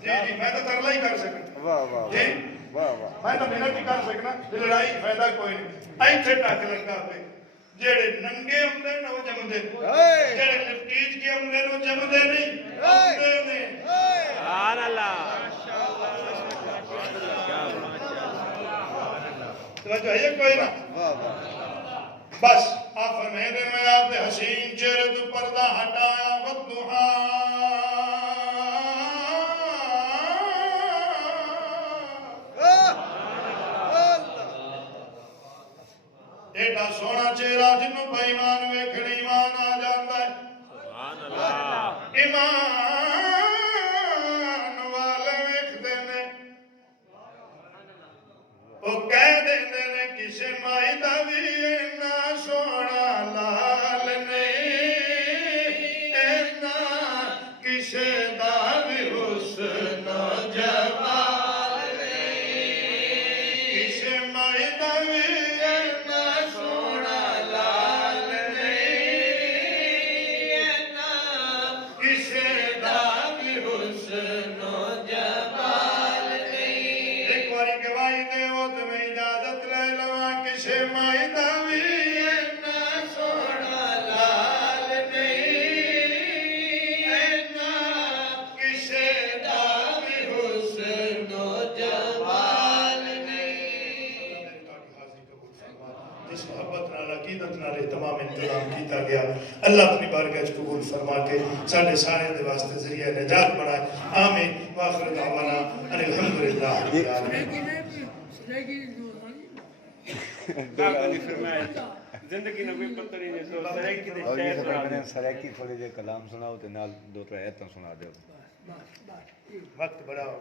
جی جی میں تو ترلا ہی کر سکتا واہ واہ جی واہ واہ میں تو محنت ہی کر سکنا لڑائی فائدہ کوئی نہیں ایتھے ٹک لگا پہ جڑے ننگے ہوندے نے وہ جمدے جڑے لپٹیج کے ہوندے نے وہ جمدے نہیں ہوندے نے سبحان اللہ توجہ ہے کوئی نہ واہ واہ بس آپ فرمائے دے میں آپ نے حسین چہرے تو پردہ ہٹایا والضحا ایڈا سونا چہرہ جنوں بے ایمان ویکھنے ایمان آ جاتا ہے سبحان اللہ ایمان والے ویکھدے نے وہ کہہ دیندے نے کسے مائی دا بھی اینا سونا لال نہیں اینا کسے دا بھی حسن و جمال نہیں کسے مائی دا بھی اینا سونا لال نہیں اینا کسے دا بھی حسن و جمال نہیں ایک باری گواہی دے وہ تمہیں اجازت لے لواں کسے مائی دا بھی اینا سونا لال نہیں اینا کسے دا بھی حسن و جمال نہیں جس محبت نال عقیدت نال تمام انتظام کیتا گیا اللہ اپنی بارگاہ وچ قبول فرما کے ساڈے سارے دے واسطے ذریعہ نجات بنائے آمین واخر دعوانا ان الحمدللہ رب العالمین زندگی نہ کوئی پتہ نہیں تو سرائکی دے اور یہ شہر سب بنا میں دے نے سرائکی تھوڑے جے کلام سناؤ تے نال دو تر ایتاں سنا دیو وقت بڑا ہو